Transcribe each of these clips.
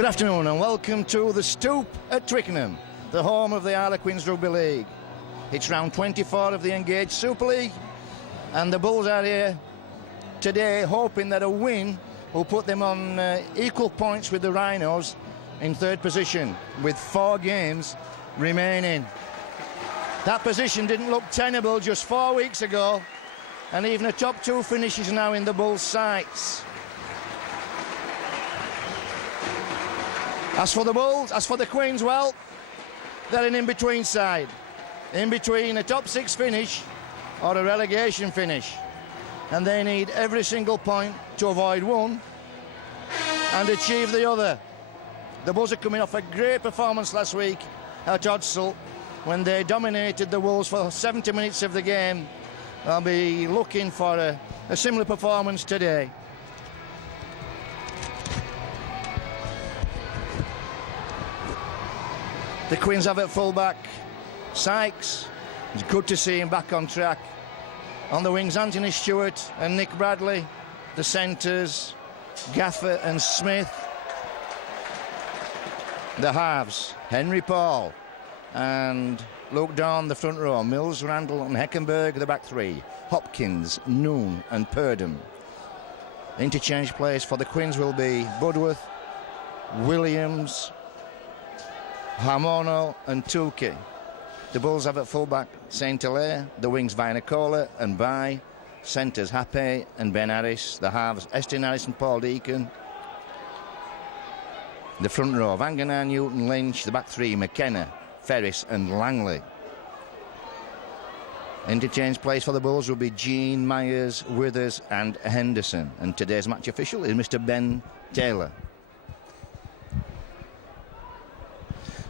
Good afternoon and welcome to the Stoop at Twickenham, the home of the Harlequins Rugby League. It's round 24 of the Engaged Super League, and the Bulls are here today hoping that a win will put them on equal points with the Rhinos in third position with 4 games remaining. That position didn't look tenable just 4 weeks ago, and even a top 2 finish is now in the Bulls' sights. As for the Bulls, as for the Queens, well, they're an in-between side. In between a top 6 finish or a relegation finish. And they need every single point to avoid one and achieve the other. The Bulls are coming off a great performance last week at Odsal when they dominated the Wolves for 70 minutes of the game. They'll be looking for a similar performance today. The Queens have at full-back Sykes. It's good to see him back on track. On the wings, Anthony Stewart and Nick Bradley. The centres, Gaffer and Smith. The halves, Henry Paul and Luke Dawn, the front row. Mills, Randall and Heckenberg, the back 3. Hopkins, Noon and Purdom. Interchange players for the Queens will be Budworth, Williams, Harmono and Tukey. The Bulls have at full-back St. Hilaire, the wings Vinocola and Bai, centres Happe and Ben Harris, the halves Estin Harris and Paul Deacon. The front row Vanganar, Newton, Lynch, the back 3 McKenna, Ferris and Langley. Interchange plays for the Bulls will be Jean, Myers, Withers and Henderson. And today's match official is Mr. Ben Taylor.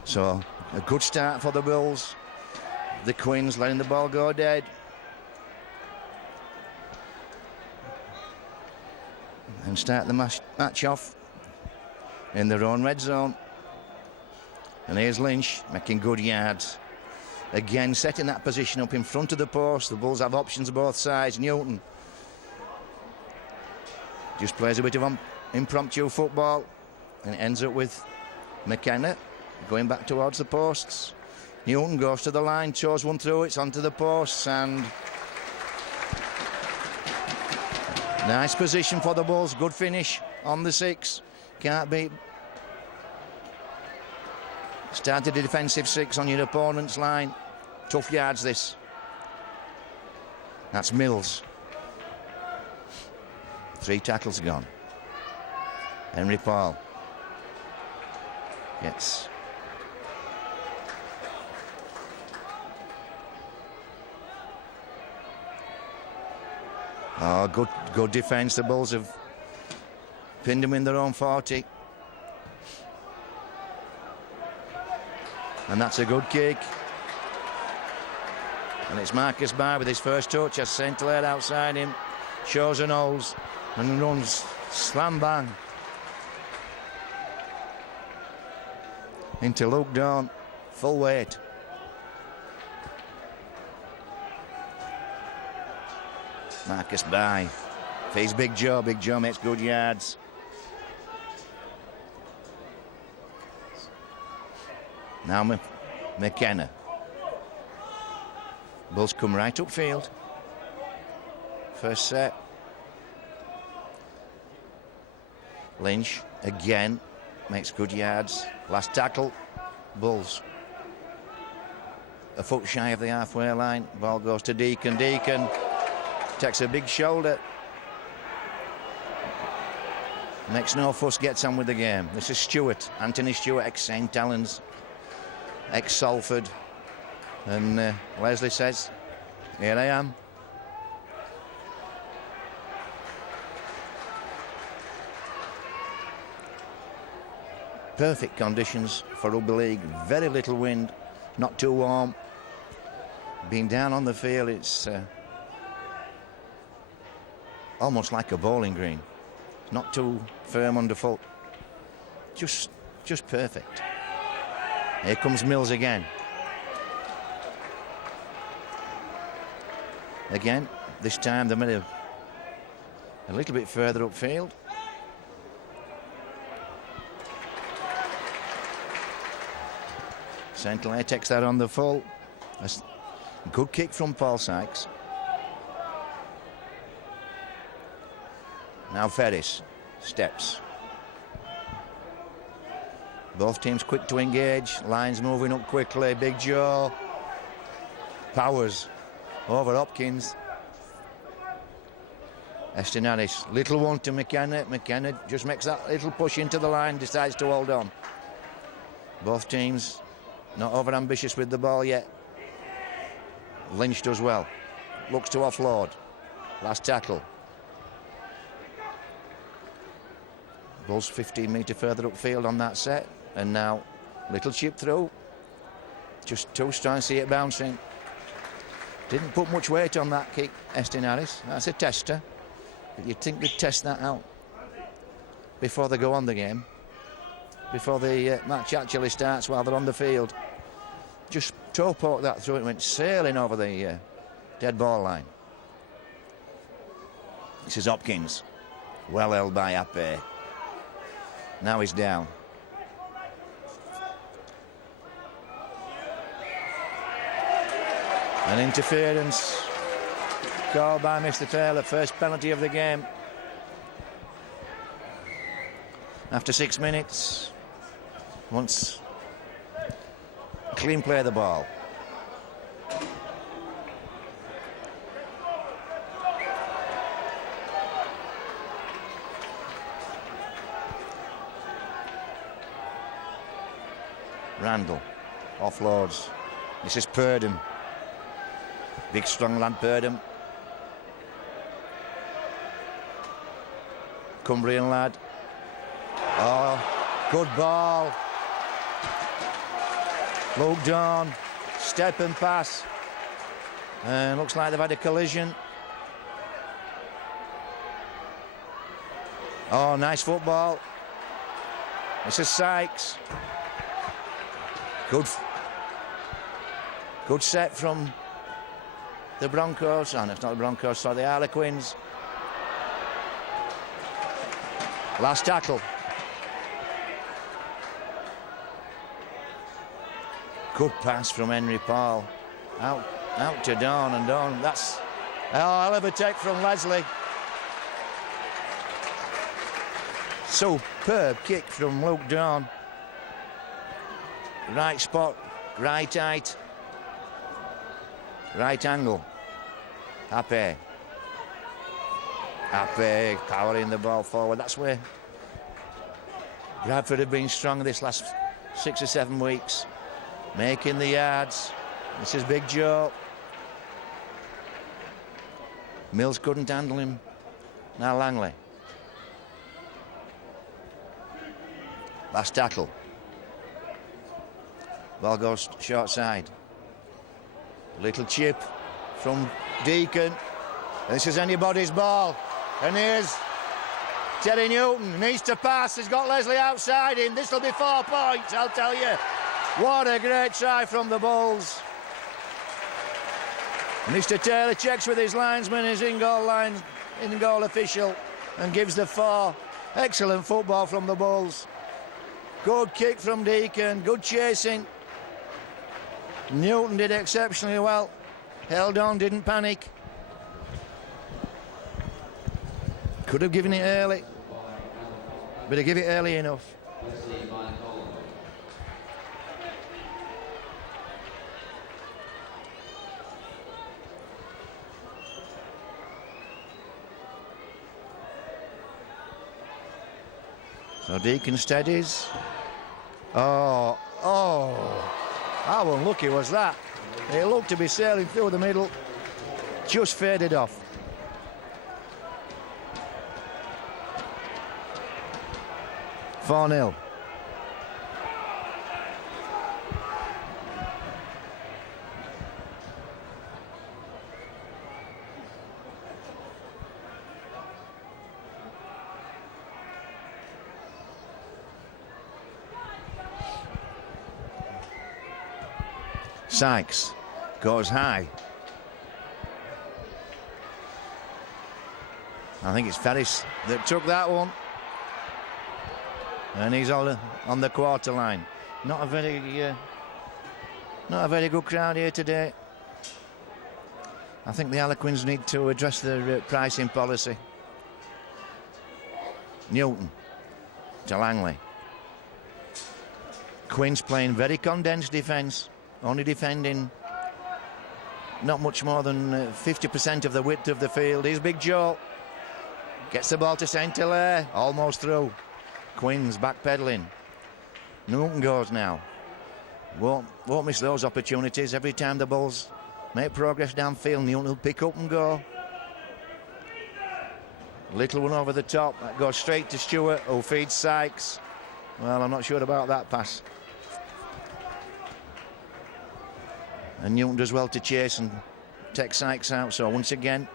So, a good start for the Bulls. The Queens letting the ball go dead. And start the match off in their own red zone. And here's Lynch making good yards. Again, setting that position up in front of the post. The Bulls have options both sides. Newton just plays a bit of impromptu football and it ends up with McKenna going back towards the posts. Newton goes to the line, shows one through, it's onto the posts, and nice position for the Bulls. Good finish on the 6. Can't beat. Started a defensive 6 on your opponent's line. Tough yards this. That's Mills. 3 tackles gone. Henry Paul gets good defence. The Bulls have pinned them in their own 40. And that's a good kick. And it's Marcus Barr with his first touch as St. Hilaire outside him. Shows a nose and runs slam bang into Luke Dawn, full weight. Marcus Bai. Face Big Joe. Big Joe makes good yards. Now McKenna. Bulls come right upfield. First set. Lynch again makes good yards. Last tackle. Bulls a foot shy of the halfway line. Ball goes to Deacon. Deacon takes a big shoulder. Makes no fuss, gets on with the game. This is Stewart, Anthony Stewart, ex-St. Helens, ex-Salford. And Leslie says, here I am. Perfect conditions for rugby league. Very little wind, not too warm. Being down on the field, it's almost like a bowling green. Not too firm underfoot. Just perfect. Here comes Mills again. Again, this time they made a little bit further upfield. St. Hilaire takes that on the full. That's a good kick from Paul Sykes. Now Ferris steps. Both teams quick to engage. Lines moving up quickly. Big Joe. Powers over Hopkins. Estinaris, little one to McKenna. McKenna just makes that little push into the line, decides to hold on. Both teams not over ambitious with the ball yet. Lynch does well. Looks to offload. Last tackle. Bulls 15 metre further upfield on that set. And now, little chip through. Just too strong to see it bouncing. Didn't put much weight on that kick, Estinaris. That's a tester. But you'd think they'd test that out before they go on the game. Before the match actually starts while they're on the field. Just toe poked that through. It went sailing over the dead ball line. This is Hopkins. Well held by Ape. Now he's down. An interference called by Mr. Taylor. First penalty of the game. After 6 minutes. Once clean play of the ball. Randall offloads. This is Purdom. Big strong lad Purdom. Cumbrian lad. Oh, good ball. Luke Dawn. Step and pass. And looks like they've had a collision. Oh, nice football. This is Sykes. Good set from the Broncos. Oh, no, it's not the Broncos, sorry, the Harlequins. Last tackle. Good pass from Henry Paul. Out to Dawn, and Dawn, that's... Oh, hell of a take from Leslie. Superb kick from Luke Dawn. Right spot, right height, right angle. Ape powering the ball forward. That's where Bradford have been strong this last 6 or 7 weeks. Making the yards. This is Big Joe. Mills couldn't handle him. Now Langley. Last tackle. Ball goes short side. Little chip from Deacon. This is anybody's ball. And here's Terry Newton. Needs to pass. He's got Leslie outside him. This will be 4 points, I'll tell you. What a great try from the Bulls. Mr. Taylor checks with his linesman, his in-goal official, and gives the 4. Excellent football from the Bulls. Good kick from Deacon. Good chasing. Newton did exceptionally well. Held on, didn't panic. Could have given it early. But he gave it early enough. So Deacon steadies. Oh. How unlucky was that? It looked to be sailing through the middle. Just faded off. Four 0. Sykes goes high. I think it's Ferris that took that one. And he's on the quarter line. Not a very Not a very good crowd here today. I think the Harlequins need to address their pricing policy. Newton to Langley. Quins playing very condensed defence, only defending not much more than 50% of the width of the field. Here's Big Joe. Gets the ball to Saint-Hilaire, almost through. Quins backpedaling. Newton goes now. Won't miss those opportunities. Every time the balls make progress downfield, Newton will pick up and go. Little one over the top. That goes straight to Stewart, who feeds Sykes. Well, I'm not sure about that pass. And Newton does well to chase and take Sykes out. So once again,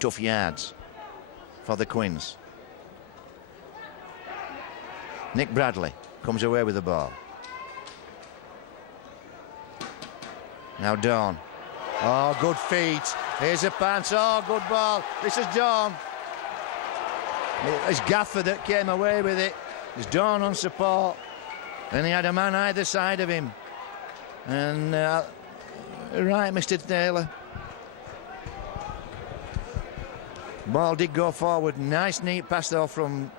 tough yards for the Quins. Nick Bradley comes away with the ball. Now Dawn. Oh, good feet. Here's a pass. Oh, good ball. This is Dawn. It's Gaffer that came away with it. It's Dawn on support. And he had a man either side of him. And right, Mr. Taylor. Ball did go forward. Nice, neat pass though from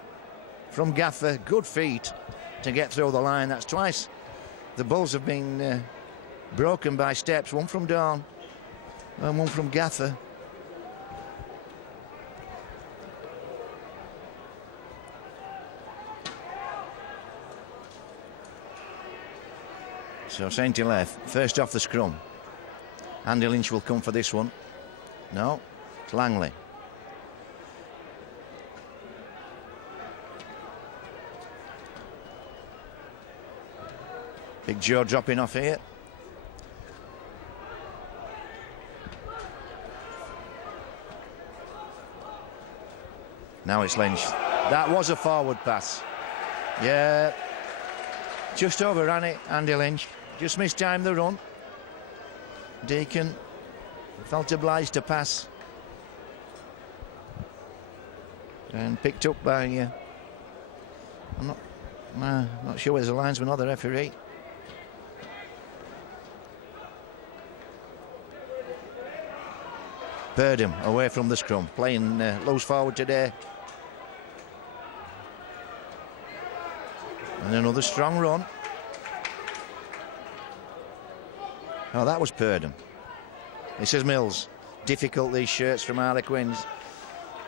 Gaffer. Good feet to get through the line. That's twice the Bulls have been broken by steps. One from Dawn and one from Gaffer. So Saint-Hilaire first off the scrum. Andy Lynch will come for this one. No, it's Langley. Big Joe dropping off here. Now it's Lynch. That was a forward pass. Yeah. Just overran it, Andy Lynch. Just mistimed the run. Deacon felt obliged to pass. And picked up by... I'm not sure whether the linesman or the referee. Purdom away from the scrum, playing loose forward today. And another strong run. Oh, that was Purdom. This is Mills. Difficult, these shirts from Harlequins.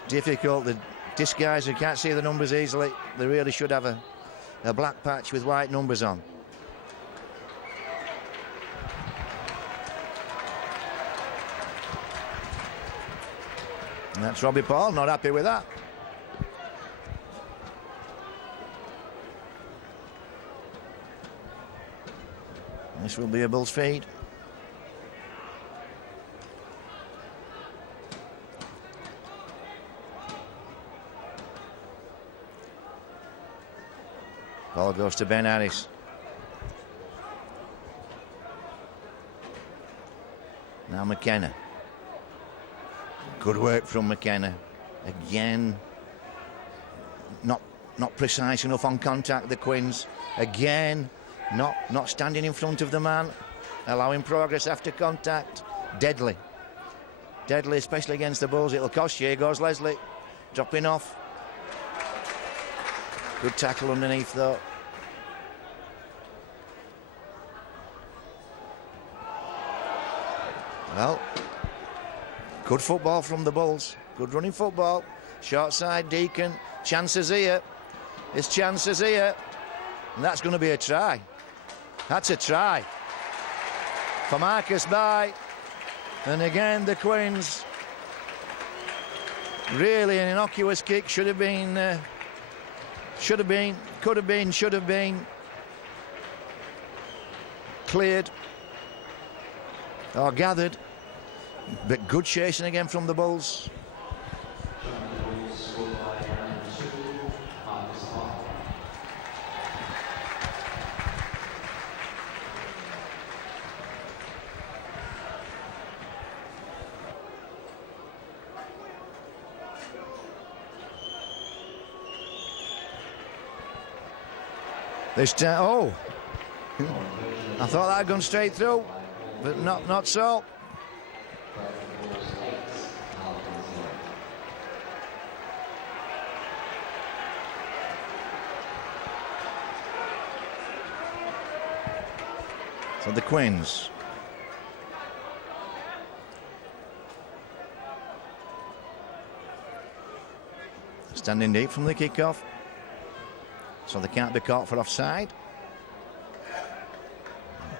Difficult. The disguiser can't see the numbers easily. They really should have a black patch with white numbers on. And that's Robbie Paul, not happy with that. This will be a Bulls feed. Ball goes to Ben Harris. Now McKenna. Good work from McKenna. Again, not precise enough on contact, the Quins. Again, not standing in front of the man, allowing progress after contact. Deadly, especially against the Bulls. It'll cost you. Here goes Leslie, dropping off. Good tackle underneath though. Well, good football from the Bulls. Good running football. Short side, Deacon. Chances here. His chances here. And that's going to be a try. That's a try for Marcus By. And again, the Quins. Really an innocuous kick. Should have been, could have been, should have been cleared or gathered. But good chasing again from the Bulls. This time, oh. I thought that had gone straight through, but not so. So the Quins. Standing deep from the kick-off. So they can't be caught for offside.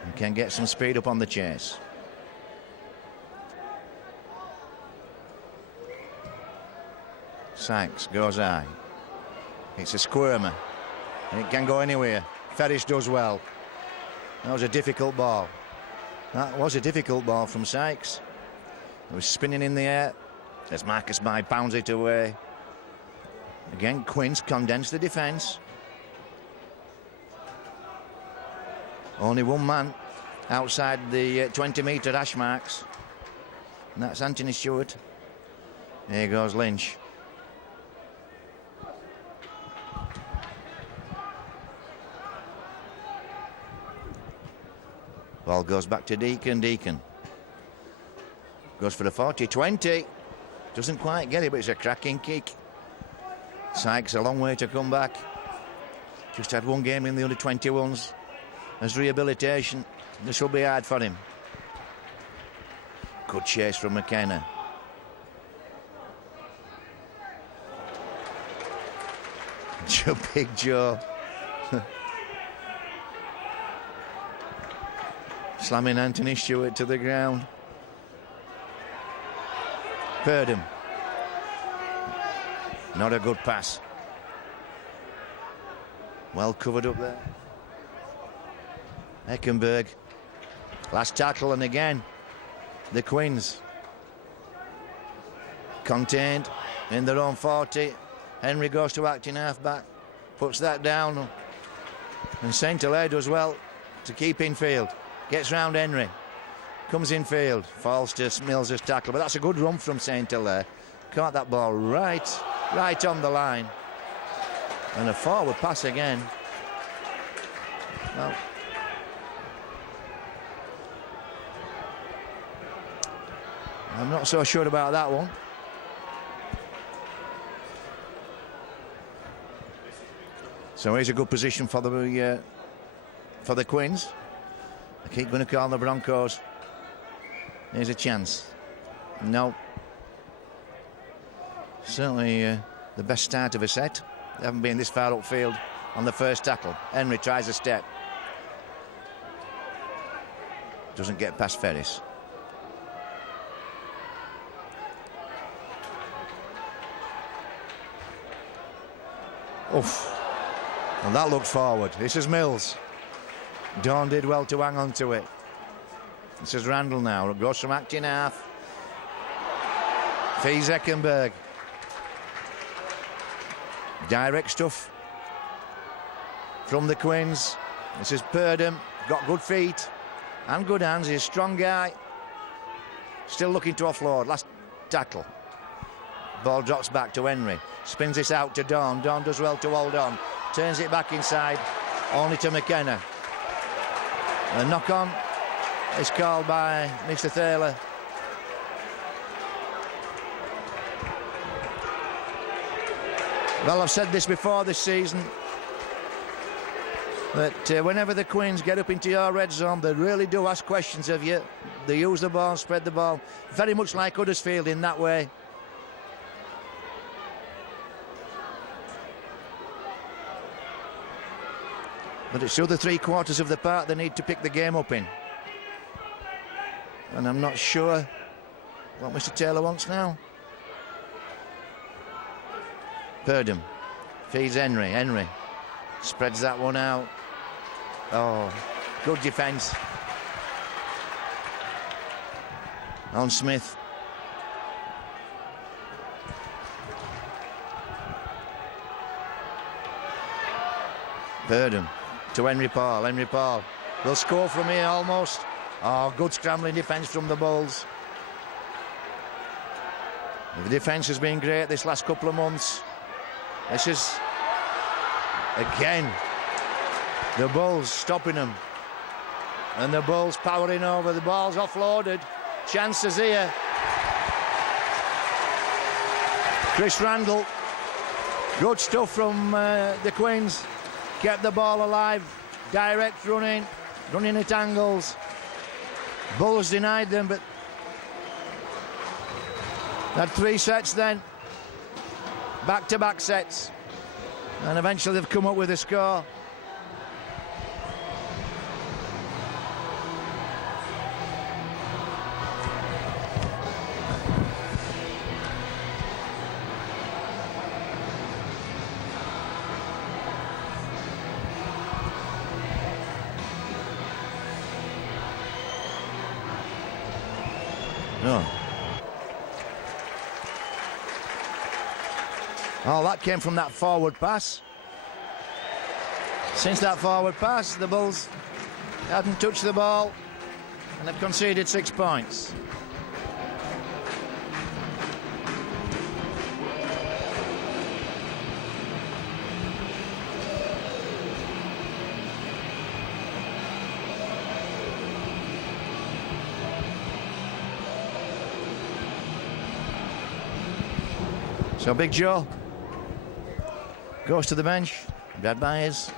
And can get some speed up on the chase. Sykes goes high. It's a squirmer. And it can go anywhere. Ferris does well. That was a difficult ball. That was a difficult ball from Sykes. It was spinning in the air as Marcus Bai pounds it away. Again, Quins condense the defence. Only one man outside the 20-metre hash marks. And that's Anthony Stewart. Here goes Lynch. Ball goes back to Deacon. Deacon goes for the 40-20. Doesn't quite get it, but it's a cracking kick. Sykes a long way to come back. Just had one game in the under-21s. As rehabilitation, this will be hard for him. Good chase from McKenna. Big Joe. Slamming Anthony Stewart to the ground. Purdom. Not a good pass. Well covered up there. Eckenberg. Last tackle, and again the Quins contained in their own 40. Henry goes to acting half-back, puts that down, and St. Hilaire does well to keep in field. Gets round Henry, comes in field, falls to Mills' tackle, but that's a good run from St. Hilaire. Caught that ball right on the line, and a forward pass again. Well, I'm not so sure about that one. So here's a good position for the Quins. I keep going to call the Broncos. Here's a chance. No. Certainly the best start of a set. They haven't been this far upfield on the first tackle. Henry tries a step. Doesn't get past Ferris. Oof. And that looked forward. This is Mills. Dawn did well to hang on to it. This is Randall now. It goes from acting half. Fees Eckenberg. Direct stuff from the Quins. This is Purdom. Got good feet and good hands. He's a strong guy. Still looking to offload. Last tackle. Ball drops back to Henry. Spins this out to Dawn. Dawn does well to hold on. Turns it back inside. Only to McKenna. The knock-on is called by Mr. Thaler. Well, I've said this before this season, that whenever the Quins get up into your red zone, they really do ask questions of you. They use the ball, spread the ball, very much like Huddersfield in that way. But it's the other 3 quarters of the part they need to pick the game up in. And I'm not sure what Mr. Taylor wants now. Purdom feeds Henry. Henry spreads that one out. Oh, good defence on Smith. Purdom to Henry Paul. Henry Paul will score from here almost. Oh, good scrambling defence from the Bulls. The defence has been great this last couple of months. This is, again, the Bulls stopping them. And the Bulls powering over. The ball's offloaded. Chances here. Chris Randall. Good stuff from the Queens. Kept the ball alive. Direct running at angles. Bulls denied them, but had 3 sets then. Back-to-back sets. And eventually they've come up with a score. No. Oh, that came from that forward pass. Since that forward pass, the Bulls hadn't touched the ball and have conceded 6 points. So Big Joe goes to the bench. Brad Myers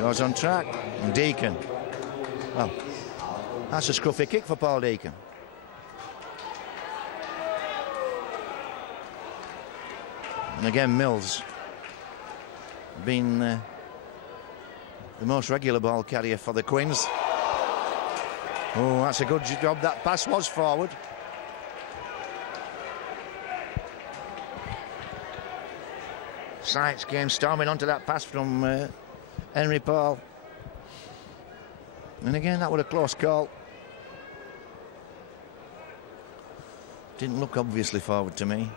goes on track. And Deacon. Well, that's a scruffy kick for Paul Deacon. And again, Mills been the most regular ball carrier for the Quins. Oh, that's a good job. That pass was forward. Sykes came storming onto that pass from Henry Paul. And again, that was a close call. Didn't look obviously forward to me.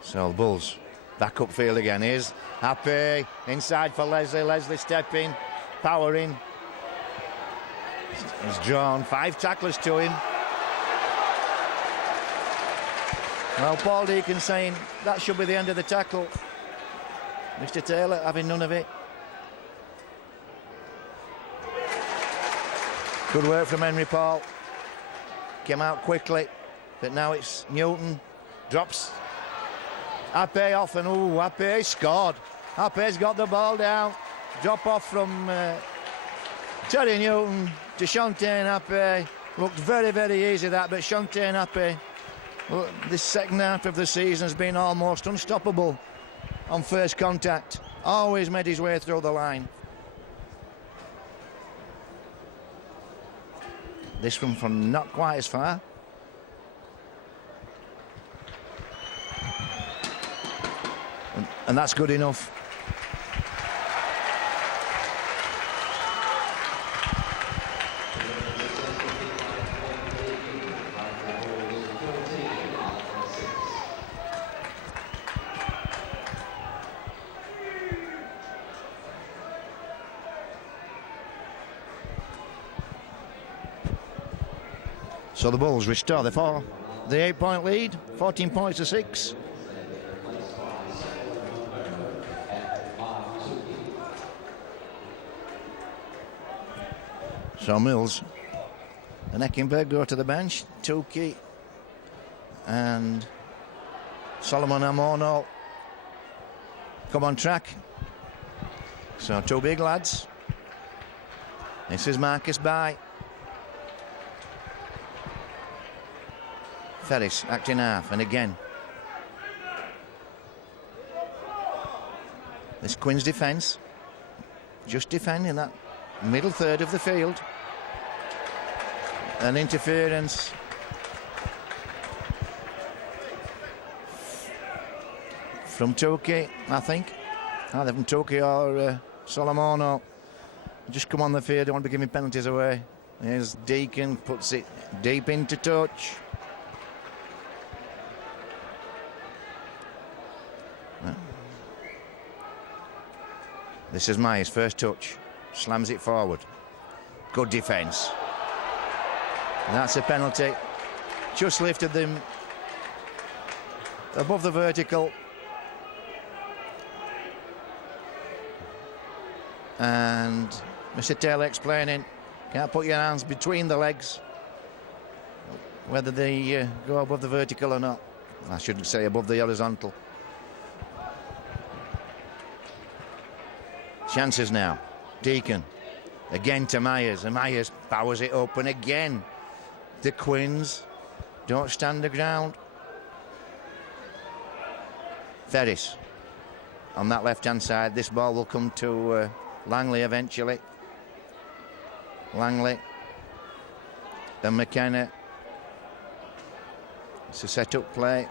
So the Bulls back upfield again. Here's Happy inside for Leslie. Leslie stepping, powering. He's drawn 5 tacklers to him. Well, Paul Deacon saying that should be the end of the tackle. Mr. Taylor having none of it. Good work from Henry Paul. Came out quickly, but now it's Newton. Drops Happy off, and Happy scored. Happy's got the ball down. Drop off from Terry Newton to Shontaine Happy. Looked very, very easy that, but Shontaine Happy, well, this second half of the season has been almost unstoppable on first contact. Always made his way through the line. This one from not quite as far. And that's good enough. So the Bulls restore the 8-point lead, 14 points to 6. So Mills and Eckenberg go to the bench. Tukey and Solomon Amono come on track. So 2 big lads. This is Marcus By. Ferris acting half, and again. This Quins defence just defending that middle third of the field. An interference from Tukey, I think. Either from Tukey or Solomono. Just come on the field, don't want to be giving penalties away. Here's Deacon, puts it deep into touch. This is Myers, first touch. Slams it forward. Good defence. That's a penalty. Just lifted them above the vertical. And Mr. Taylor explaining, can't put your hands between the legs, whether they go above the vertical or not. I shouldn't say above the horizontal. Chances now. Deacon again to Myers, and Myers powers it up, and again the Quins don't stand the ground. Ferris on that left-hand side. This ball will come to Langley eventually. Langley and McKenna. It's a set-up play.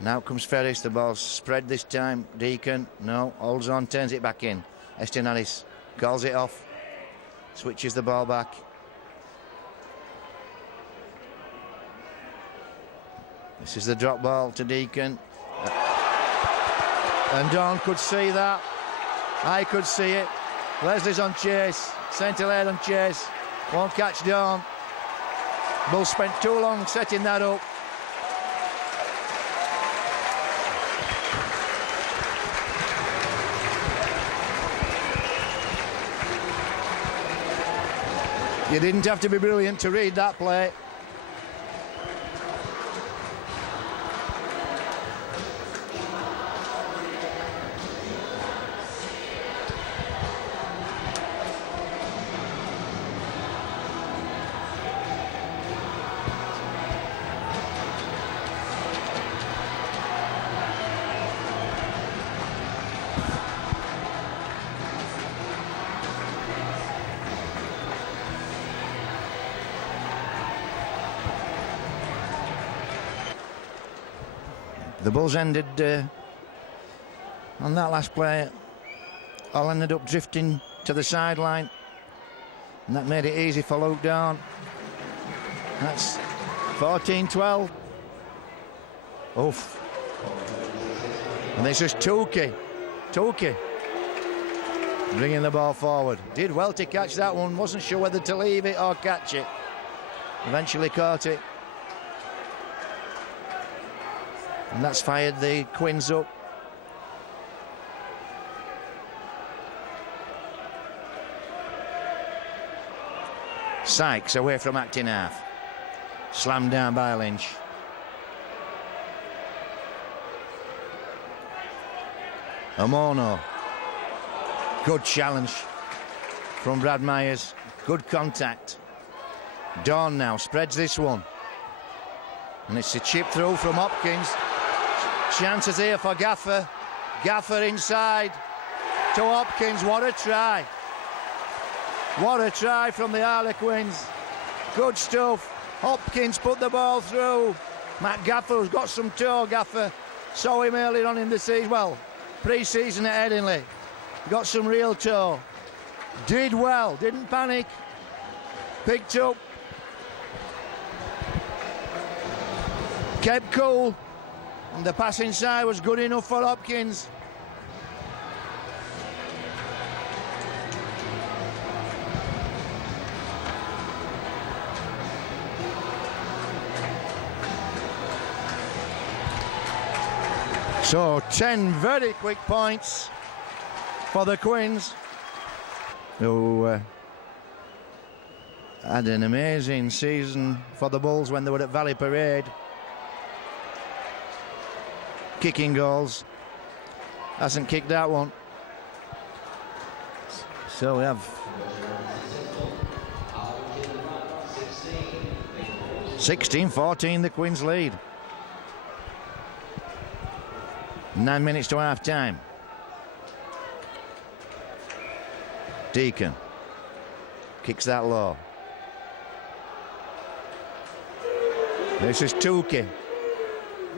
Now comes Ferris. The ball's spread this time. Deacon, no, holds on, turns it back in. Estin Harris calls it off, switches the ball back. This is the drop ball to Deacon. And Dawn could see that. I could see it. Leslie's on chase. St. Hilaire on chase. Won't catch Dawn. Bulls spent too long setting that up. You didn't have to be brilliant to read that play. The Bulls ended on that last play. All ended up drifting to the sideline, and that made it easy for Luke Dawn. That's 14-12. Oof. And this is Tukey bringing the ball forward. Did well to catch that one. Wasn't sure whether to leave it or catch it. Eventually caught it. And that's fired the Quins up. Sykes away from acting half. Slammed down by Lynch. Omono. Good challenge from Brad Myers. Good contact. Dawn now spreads this one. And it's a chip through from Hopkins. Chances here for Gaffer. Gaffer inside to Hopkins. What a try. What a try from the Harlequins. Good stuff. Hopkins put the ball through. Matt Gaffer, who's got some toe, Gaffer. Saw him earlier on in the season. Well, pre-season at Headingley. Got some real toe. Did well. Didn't panic. Picked up. Kept cool. And the pass inside was good enough for Hopkins. So 10 very quick points for the Quins, who had an amazing season for the Bulls when they were at Valley Parade. Kicking goals. Hasn't kicked that one. So we have (16-14) the Quins lead. 9 minutes to half time. Deacon kicks that low. This is Tukey.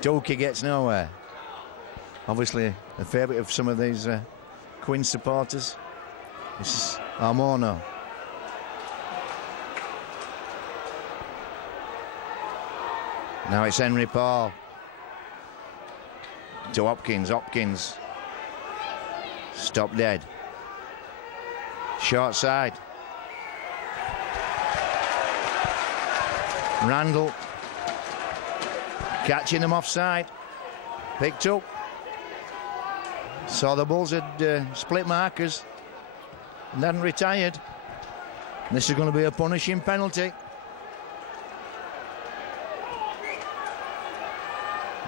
Tukey gets nowhere. Obviously a favourite of some of these Quinn supporters. This is Omono. Now it's Henry Paul to Hopkins. Hopkins stop dead. Short side. Randall catching them offside. Picked up. Saw the Bulls had split markers and hadn't retired. And this is going to be a punishing penalty.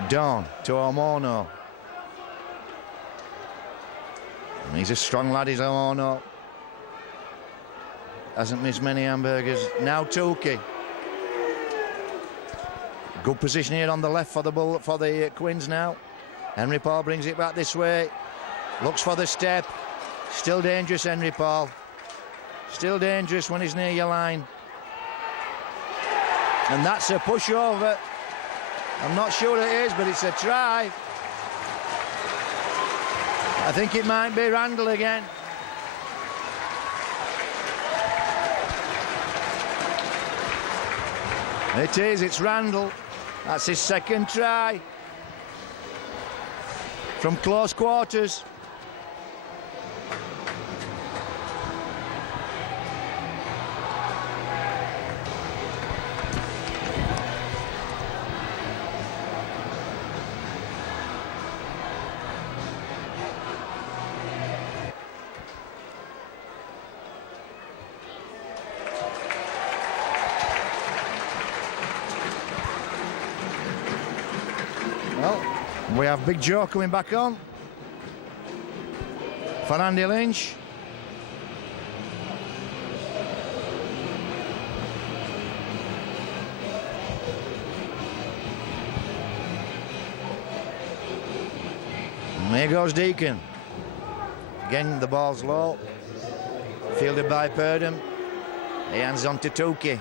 Dawn to Omono. And he's a strong lad, he's Omono. Hasn't missed many hamburgers. Now Tukey. Good position here on the left for the Quins now. Henry Paul brings it back this way. Looks for the step. Still dangerous, Henry Paul. Still dangerous when he's near your line. And that's a pushover. I'm not sure it is, but it's a try. I think it might be Randall again. It is, it's Randall. That's his second try. From close quarters. We have Big Joe coming back on for Andy Lynch. And there goes Deacon. Again, the ball's low. Fielded by Purdom. He hands on to Tukey.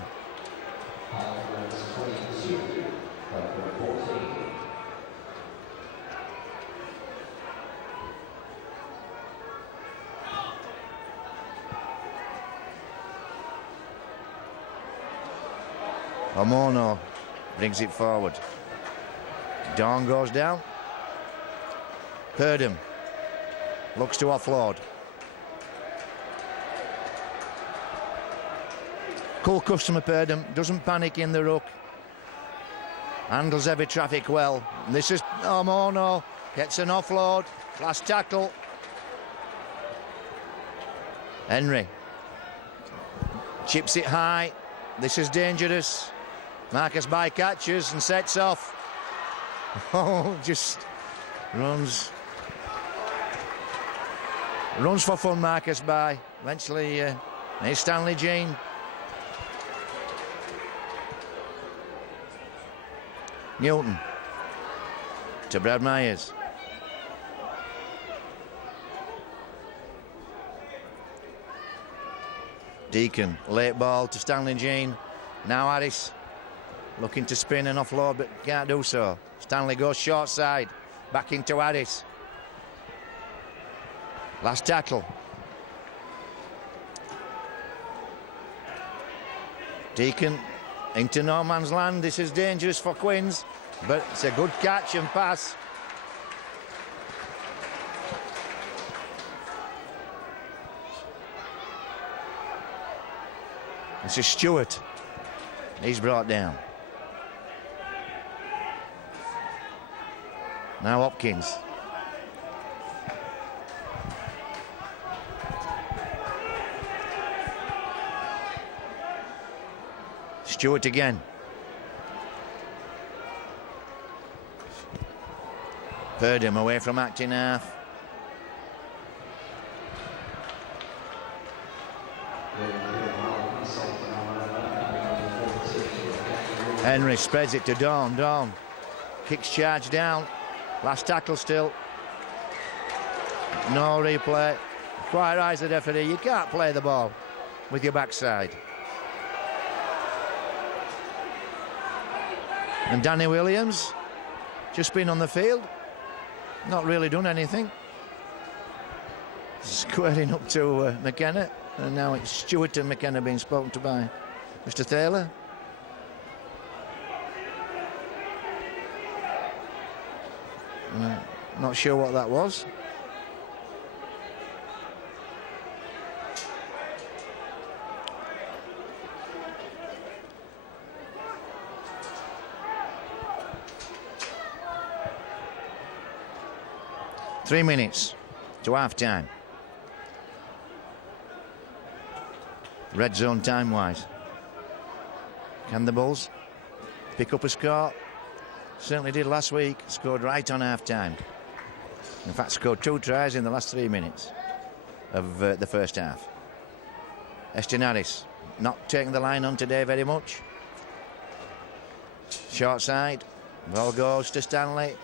Omono brings it forward. Dawn goes down. Purdom looks to offload. Cool customer, Purdom. Doesn't panic in the ruck. Handles heavy traffic well. And this is Omono. Gets an offload. Last tackle. Henry chips it high. This is dangerous. Marcus By catches and sets off. Oh, just runs for fun, Marcus By. Eventually, here's Stanley Jean. Newton to Brad Myers. Deacon, late ball to Stanley Jean. Now Harris looking to spin and offload, but can't do so. Stanley goes short side, back into Harris. Last tackle. Deacon into no man's land. This is dangerous for Quins, but it's a good catch and pass. This is Stewart. He's brought down. Now Hopkins. Stewart again. Purdom away from acting half. Henry spreads it to Dawn. Dawn kicks charge down. Last tackle still. No replay. Quite right, the referee. You can't play the ball with your backside. And Danny Williams just been on the field. Not really done anything. Squaring up to McKenna. And now it's Stewart and McKenna being spoken to by Mr. Taylor. Not sure what that was. 3 minutes to half-time. Red zone time-wise. Can the Bulls pick up a score? Certainly did last week. Scored right on half-time. In fact, scored 2 tries in the last 3 minutes of the first half. Estinaris not taking the line on today very much. Short side. Ball goes to Stanley.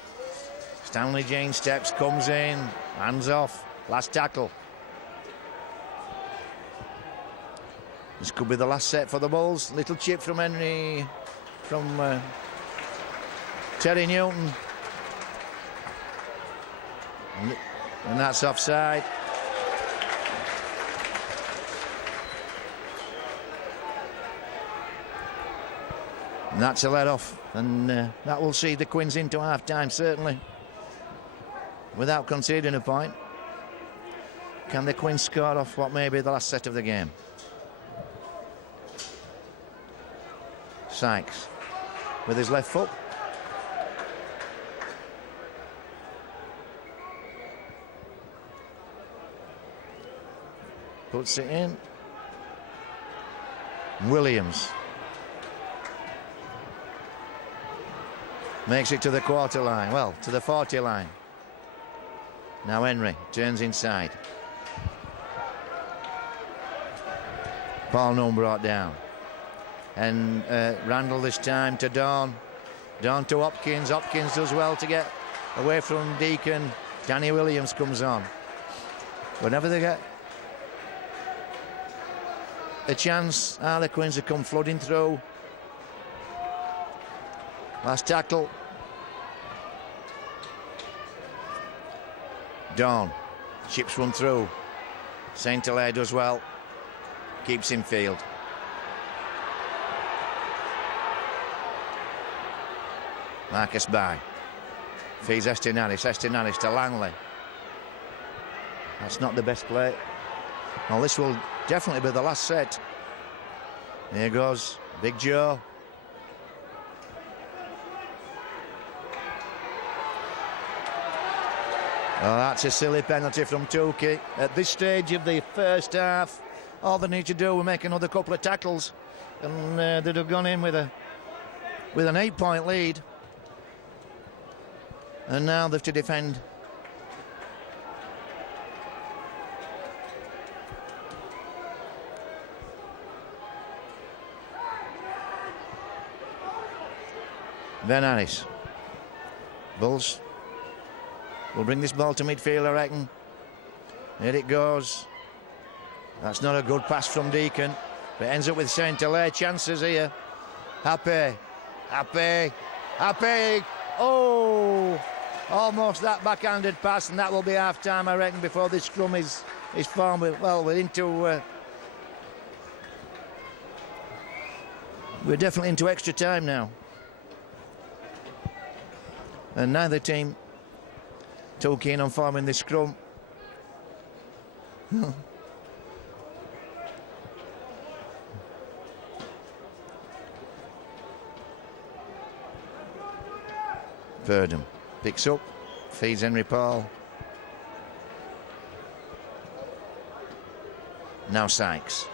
Stanley Jane steps, comes in, hands off. Last tackle. This could be the last set for the Bulls. Little chip from Henry, from Terry Newton. And that's offside. And that's a let-off. And that will see the Quins into half-time, certainly, without conceding a point. Can the Quins score off what may be the last set of the game? Sykes with his left foot. Puts it in. Williams makes it to the quarter line. Well, to the 40 line. Now Henry turns inside. Ball Noon brought down. And Randall this time to Dawn. Dawn to Hopkins. Hopkins does well to get away from Deacon. Danny Williams comes on. Whenever they get a chance, Harlequins have come flooding through. Last tackle. Dawn chips one through. Saint Hilaire does well. Keeps in field. Marcus By feeds Estinaris. Estinaris to Langley. That's not the best play. Well, this will definitely be the last set. Here goes Big Joe. Oh, that's a silly penalty from Tukey. At this stage of the first half, all they need to do is make another couple of tackles, and they'd have gone in with an 8-point lead. And now they've to defend. Ben Harris. Bulls will bring this ball to midfield, I reckon. Here it goes. That's not a good pass from Deacon, but ends up with Saint Hilaire. Chances here. Happy. Oh! Almost that backhanded pass, and that will be half-time, I reckon, before this scrum is formed. Well, we're definitely into extra time now. And neither team too keen on forming this scrum. Verdum picks up, feeds Henry Paul. Now Sykes.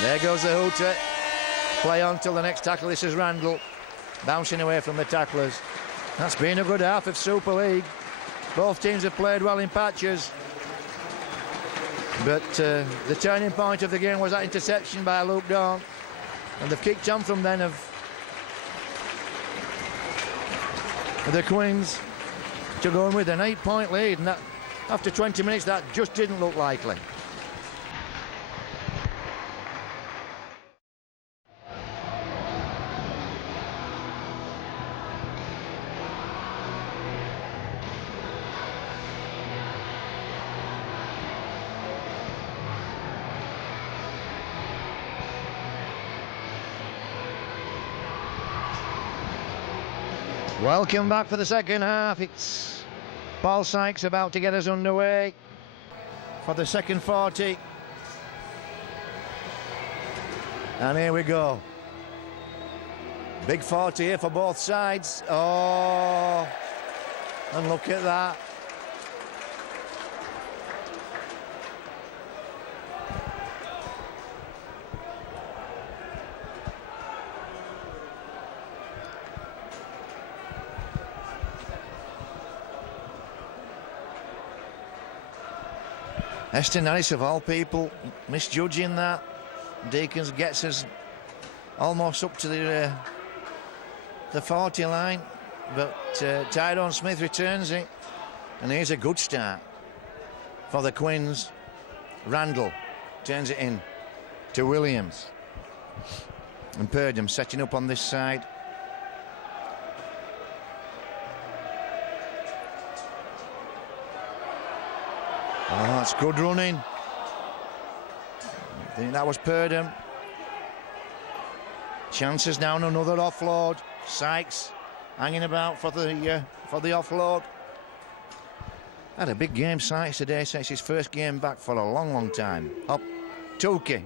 There goes the hooter. Play on till the next tackle. This is Randall bouncing away from the tacklers. That's been a good half of Super League. Both teams have played well in patches. But the turning point of the game was that interception by Luke Dawn. And they've kicked on from then of the Quins to go in with an 8-point lead. And that, after 20 minutes, that just didn't look likely. Welcome back for the second half. It's Paul Sykes about to get us underway for the second 40. And here we go. Big 40 here for both sides. Oh, and look at that. Esther Harris, of all people, misjudging that. Deacons gets us almost up to the 40 line, but Tyrone Smith returns it, and here's a good start for the Quins. Randall turns it in to Williams, and Purdom setting up on this side. Oh, that's good running. I think that was Purdom. Chances now on another offload. Sykes hanging about for the offload. Had a big game, Sykes, today. So it's his first game back for a long, long time. Up, Tukey.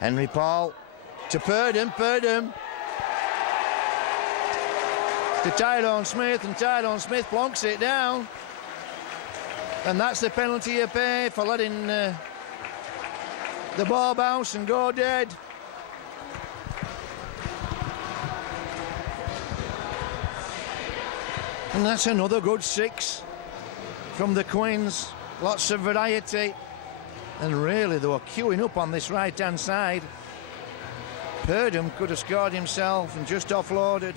Henry Paul to Purdom. Purdom to Tyrone Smith, and Tyrone Smith plonks it down. And that's the penalty you pay for letting the ball bounce and go dead. And that's another good 6 from the Quins. Lots of variety. And really, they were queuing up on this right-hand side. Purdom could have scored himself and just offloaded.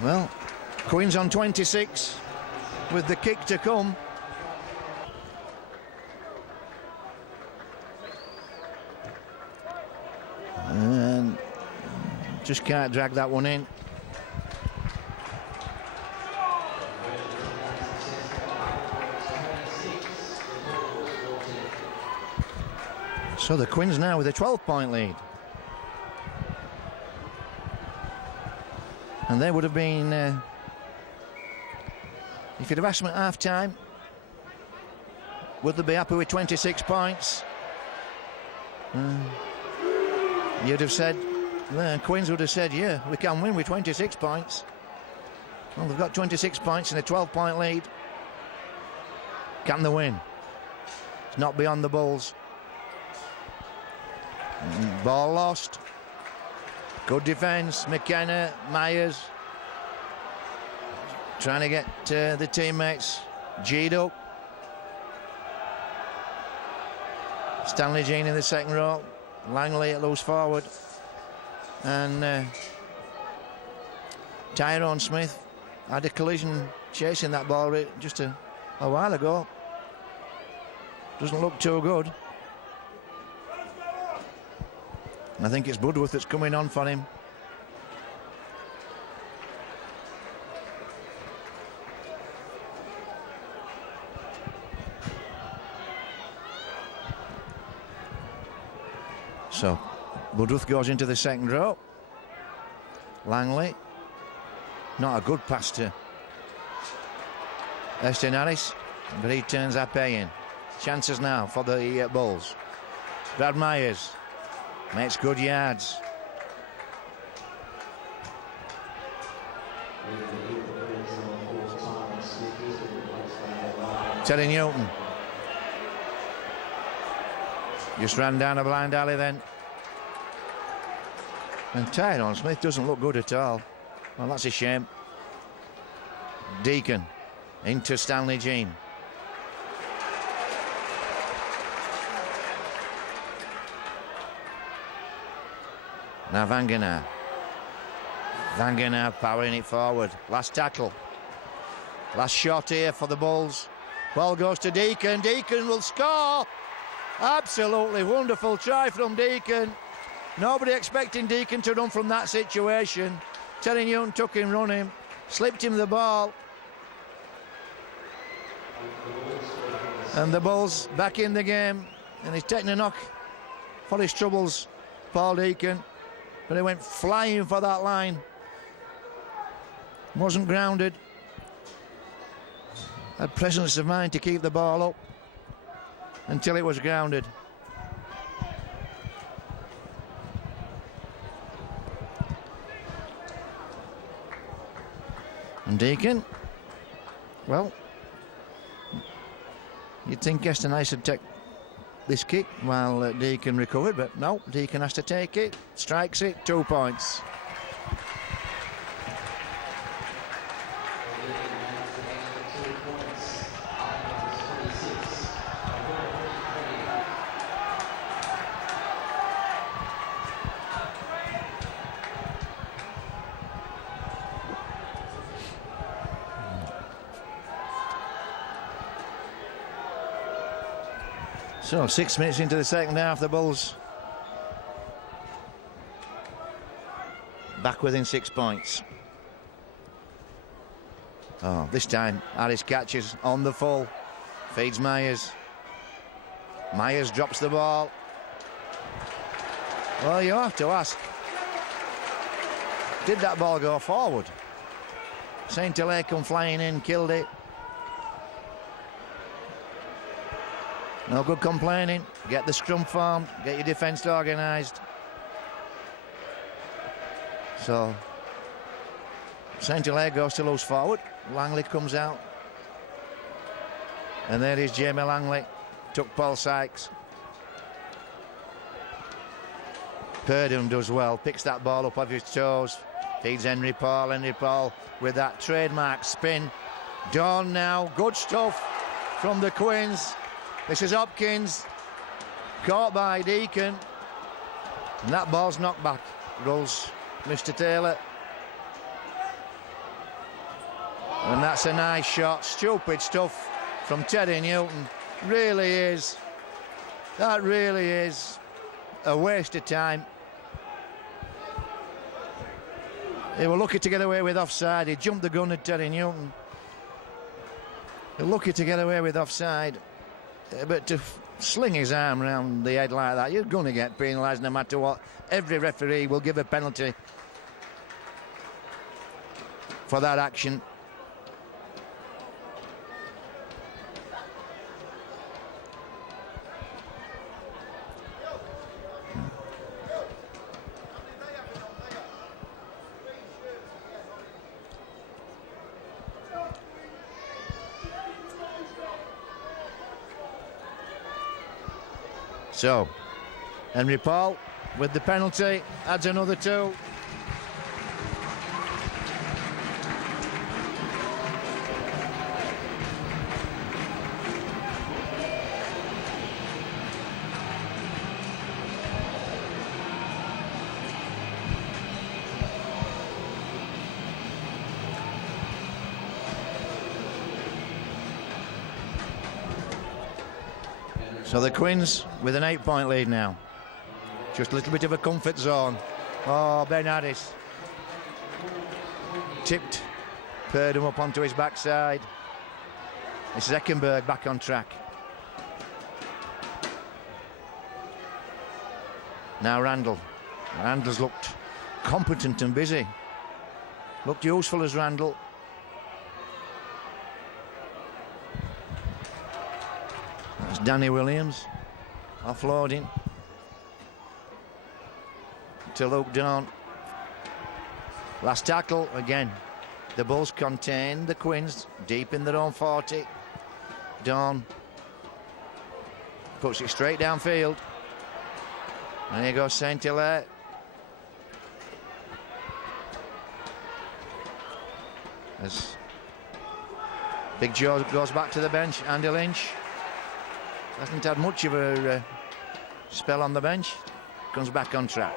Well, Quins on 26 with the kick to come. And just can't drag that one in. So the Quins now with a 12-point lead. And they would have been, if you'd have asked them at half-time, would they be happy with 26 points? You'd have said, Quins would have said, yeah, we can win with 26 points. Well, they've got 26 points and a 12-point lead. Can they win? It's not beyond the Bulls. Ball lost. Good defence, McKenna, Myers. Trying to get the teammates G'd up. Stanley Jean in the second row. Langley at loose forward. And Tyrone Smith had a collision chasing that ball just a while ago. Doesn't look too good. And I think it's Budworth that's coming on for him. So Budworth goes into the second row. Langley, not a good pass to Eston Harris, but he turns that pay in. Chances now for the Bulls. Brad Myers makes good yards. Terry Newton just ran down a blind alley then. And Tyrone Smith doesn't look good at all. Well, that's a shame. Deacon into Stanley Jean. Now Vangenaar. Vangenaar powering it forward. Last tackle. Last shot here for the Bulls. Ball goes to Deacon. Deacon will score. Absolutely wonderful try from Deacon. Nobody expecting Deacon to run from that situation. Terry Newton took him running. Slipped him the ball. And the Bulls back in the game. And he's taking a knock for his troubles, Paul Deacon. but he went flying for that line. Wasn't grounded. Had presence of mind to keep the ball up until it was grounded. And Deacon, well, you'd think Geston Ice would take this kick while Deacon recovered, but no, Deacon has to take it, strikes it, 2 points. So 6 minutes into the second half, the Bulls back within 6 points. Oh, this time Harris catches on the full, feeds Myers. Myers drops the ball. Well, you have to ask, did that ball go forward? St. Hilaire come flying in, killed it. No good complaining. Get the scrum formed, get your defence organised. So St. Hilaire goes to loose forward. Langley comes out. And there is Jamie Langley. Took Paul Sykes. Purdom does well. Picks that ball up off his toes. Feeds Henry Paul. Henry Paul with that trademark spin. Dawn now. Good stuff from the Quins. This is Hopkins, caught by Deacon, and that ball's knocked back. Rolls Mr. Taylor. And that's a nice shot. Stupid stuff from Teddy Newton. Really is. That really is a waste of time. They were lucky to get away with offside. He jumped the gun at Teddy Newton. They're lucky to get away with offside. But to sling his arm around the head like that, you're going to get penalised no matter what. Every referee will give a penalty for that action. So, Henry Paul with the penalty, adds another 2. So the Quins with an 8-point lead now. Just a little bit of a comfort zone. Oh, Ben Harris. Tipped Purdom up onto his backside. This is Eckenberg back on track. Now Randall. Randall's looked competent and busy. Looked useful as Randall. That's Danny Williams offloading to Luke Dawn. Last tackle again. The Bulls contain the Quins deep in their own 40. Dawn puts it straight downfield. And here goes St. Hilaire. As Big Joe goes back to the bench. Andy Lynch hasn't had much of a spell on the bench. Comes back on track.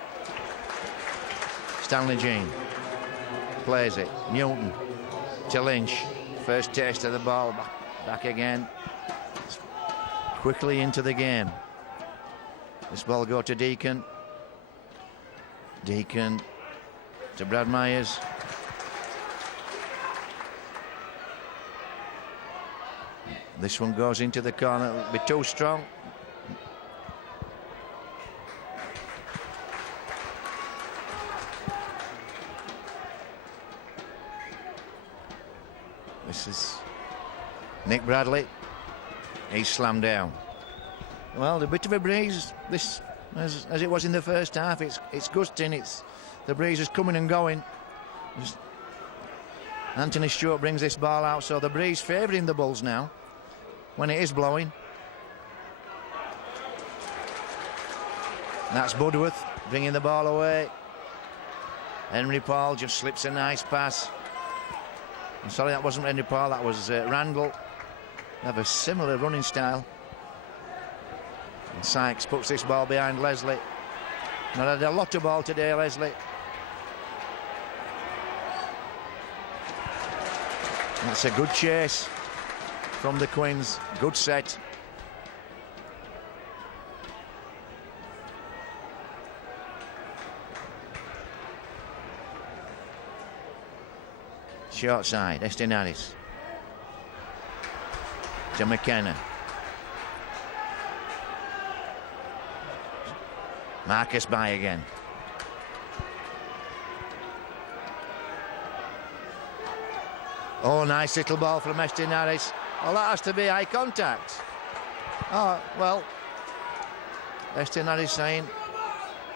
Stanley Jean plays it. Newton to Lynch. First taste of the ball. Back again. Quickly into the game. This ball go to Deacon. Deacon to Brad Myers. This one goes into the corner. It'll be too strong. This is Nick Bradley. He's slammed down. Well, a bit of a breeze, this as it was in the first half. It's gusting. The breeze is coming and going. Anthony Stewart brings this ball out, so the breeze favouring the Bulls now when it is blowing. That's Budworth bringing the ball away. Henry Paul just slips a nice pass. I'm sorry, that wasn't Henry Paul, that was Randall. They have a similar running style. And Sykes puts this ball behind Leslie. Not had a lot of ball today, Leslie. That's a good chase from the Quins. Good set. Short side, Estinaris. To McKenna. Marcus by again. Oh, nice little ball from Estinaris. Well, that has to be eye contact. Oh, well, Estinaris saying,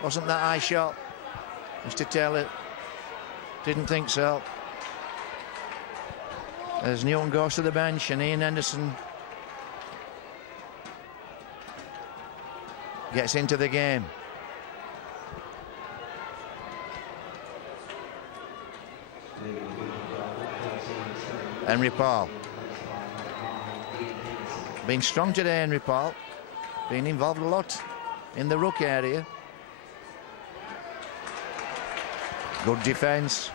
wasn't that eye shot? Mr. Taylor didn't think so. As Newton goes to the bench and Ian Henderson gets into the game. Henry Paul. Been strong today, Henry Paul. Been involved a lot in the ruck area. Good defence.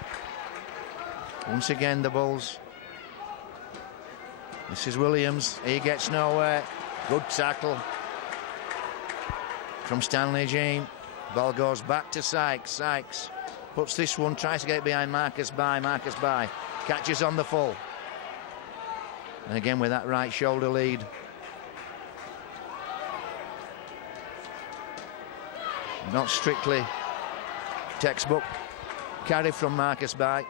Once again, the Bulls. This is Williams. He gets nowhere. Good tackle from Stanley Jean. Ball goes back to Sykes. Sykes puts this one, tries to get behind Marcus by. Marcus by catches on the full. And again with that right shoulder lead. Not strictly textbook carry from Marcus by.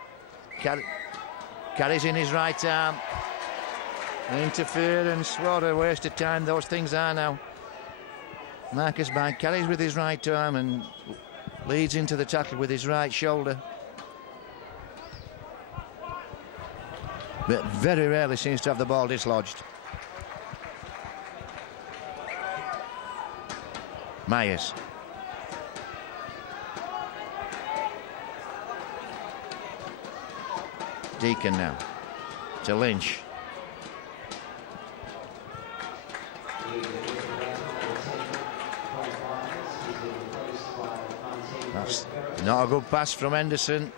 Carries in his right arm. Interference, what a waste of time those things are now. Marcus by carries with his right arm and leads into the tackle with his right shoulder. But very rarely seems to have the ball dislodged. Myers. Deacon now to Lynch. That's not a good pass from Henderson.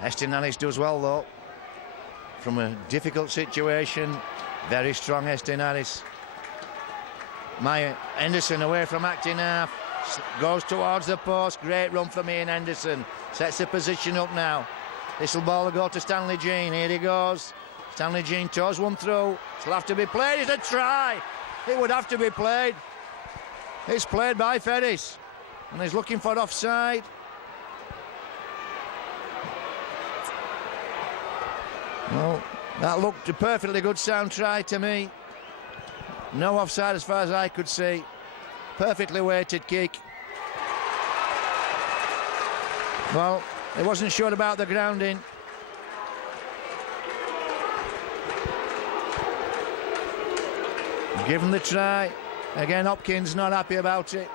Estinaris does well though. From a difficult situation. Very strong Estinaris. Henderson away from acting half. Goes towards the post. Great run from Ian Henderson. Sets the position up now. This will ball will go to Stanley Jean. Here he goes. Stanley Jean toes one through. It'll have to be played. It's a try. It would have to be played. It's played by Ferris. And he's looking for offside. Well, that looked a perfectly good sound try to me. No offside as far as I could see. Perfectly weighted kick. Well, he wasn't sure about the grounding. Give him the try. Again, Hopkins not happy about it.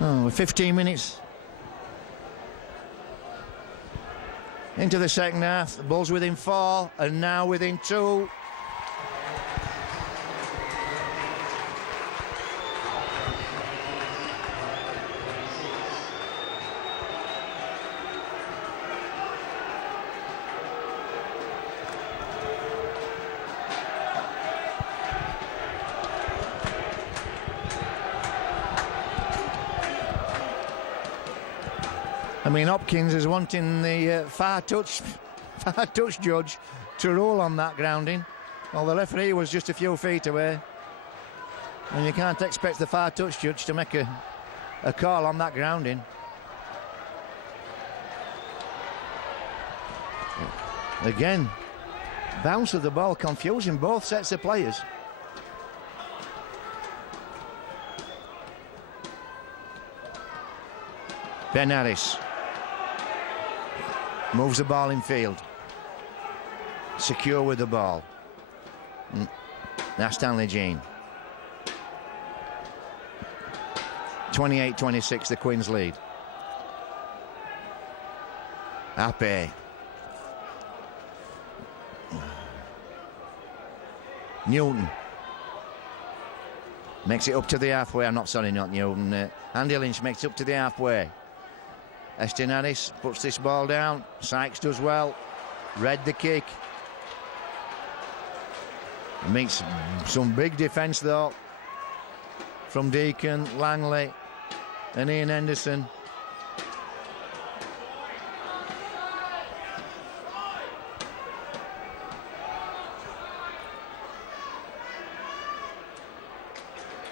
Oh, 15 minutes into the second half. The Bulls within 4 and now within 2. I mean, Hopkins is wanting the far touch judge to rule on that grounding. Well, the referee was just a few feet away. And you can't expect the far touch judge to make a call on that grounding. Again, bounce of the ball confusing both sets of players. Ben Harris moves the ball in field. Secure with the ball. Now Stanley Jean. 28-26, the Queens lead. Ape. Newton. Makes it up to the halfway. I'm not sorry, not Newton. Andy Lynch makes it up to the halfway. Estin Harris puts this ball down. Sykes does well. Read the kick. Meets some big defence though from Deacon, Langley and Ian Henderson.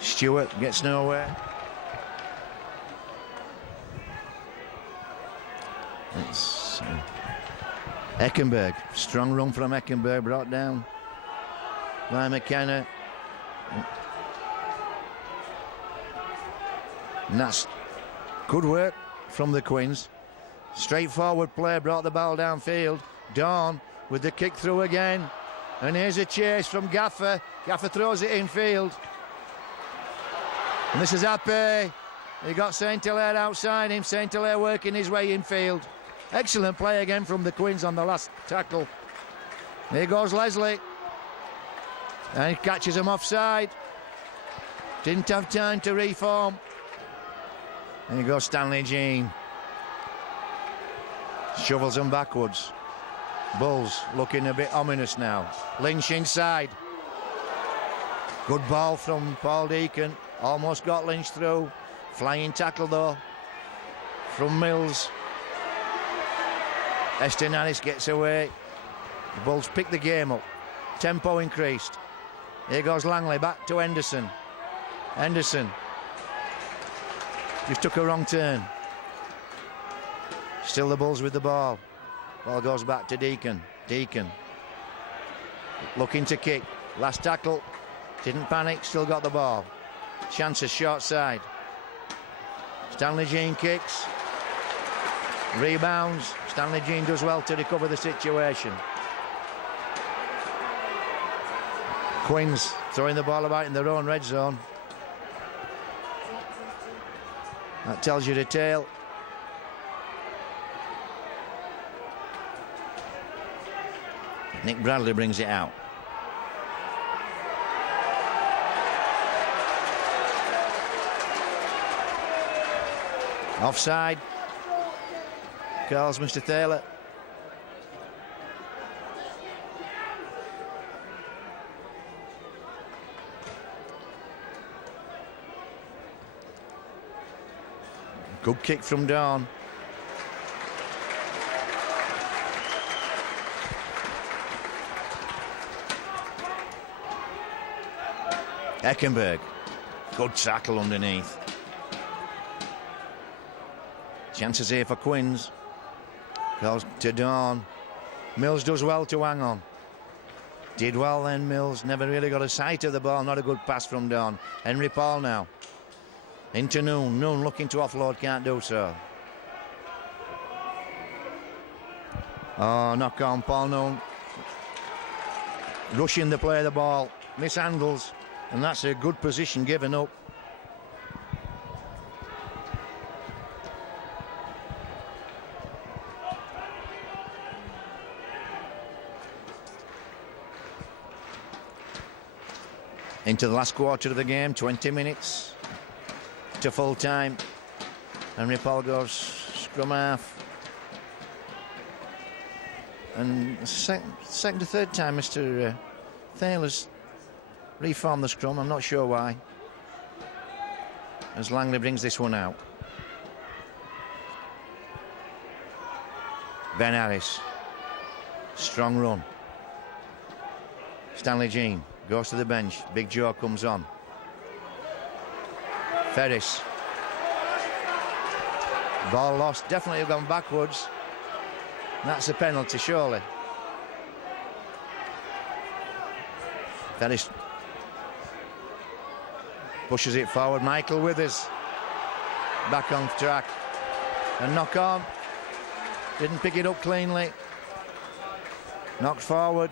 Stewart gets nowhere. It's Eckenberg. Strong run from Eckenberg, brought down by McKenna. And that's good work from the Queens. Straightforward play, brought the ball downfield. Dawn with the kick through again. And here's a chase from Gaffer. Gaffer throws it infield. And this is Ape. He got St. Hilaire outside him. St. Hilaire working his way infield. Excellent play again from the Queens on the last tackle. Here goes Leslie. And he catches him offside. Didn't have time to reform. And here goes Stanley Jean. Shovels him backwards. Bulls looking a bit ominous now. Lynch inside. Good ball from Paul Deacon. Almost got Lynch through. Flying tackle though from Mills. Estin Harris gets away. The Bulls pick the game up. Tempo increased. Here goes Langley back to Henderson. Henderson just took a wrong turn. Still the Bulls with the ball. Ball goes back to Deacon. Deacon looking to kick. Last tackle. Didn't panic. Still got the ball. Chances short side. Stanley Jean kicks. Rebounds. Stanley Jean does well to recover the situation. Queens throwing the ball about in their own red zone. That tells you the tale. Nick Bradley brings it out. Offside. Calls Mr. Thaler. Good kick from Dawn. Eckenberg. Good tackle underneath. Chances here for Quins. Goes to Dawn. Mills does well to hang on. Did well then, Mills. Never really got a sight of the ball. Not a good pass from Dawn. Henry Paul now. Into Noon. Noon looking to offload. Can't do so. Oh, knock on Paul Noon. Rushing the play of the ball. Mishandles. And that's a good position given up. Into the last quarter of the game, 20 minutes to full time. Henry Paul goes scrum half. And second to third time, Mr. Thaler's reformed the scrum. I'm not sure why. As Langley brings this one out. Ben Harris. Strong run. Stanley Jean goes to the bench. Big Joe comes on. Ferris. Ball lost. Definitely gone backwards. That's a penalty, surely. Ferris pushes it forward. Michael Withers back on track. And knock on. Didn't pick it up cleanly. Knocked forward.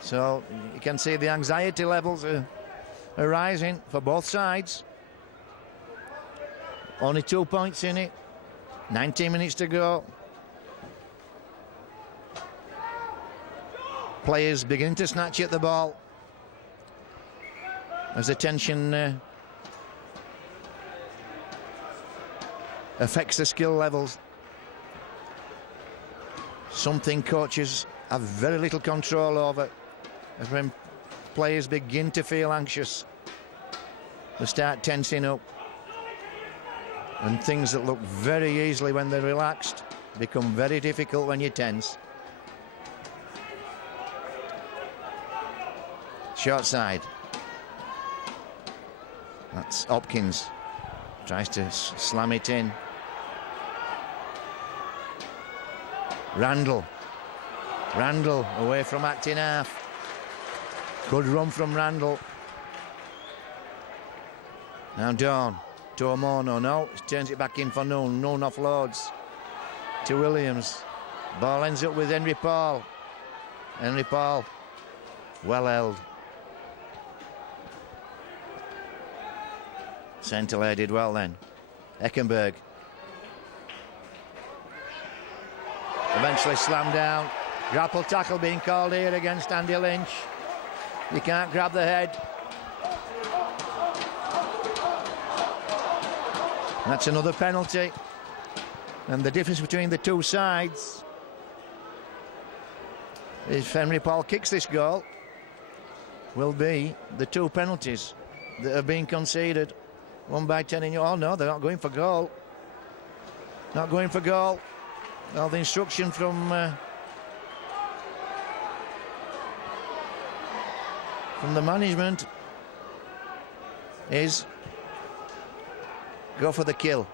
So you can see the anxiety levels are rising for both sides. Only 2 points in it. 19 minutes to go. Players begin to snatch at the ball as the tension affects the skill levels. Something coaches have very little control over, as when players begin to feel anxious, they start tensing up, and things that look very easily when they're relaxed become very difficult when you're tense. Short side. That's Hopkins. Tries to slam it in. Randall away from acting half. Good run from Randall. Now Dawn. Tuomono, no. Turns it back in for Noon. Noon offloads to Williams. Ball ends up with Henry Paul. Henry Paul. Well held. Centelay did well then. Eckenberg. Eventually slammed down. Grapple tackle being called here against Andy Lynch. You can't grab the head. That's another penalty. And the difference between the two sides, if Henry Paul kicks this goal, will be the two penalties that are being conceded. 1 by 10 in your... Oh no, they're not going for goal. Not going for goal. Well, the instruction from the management is go for the kill.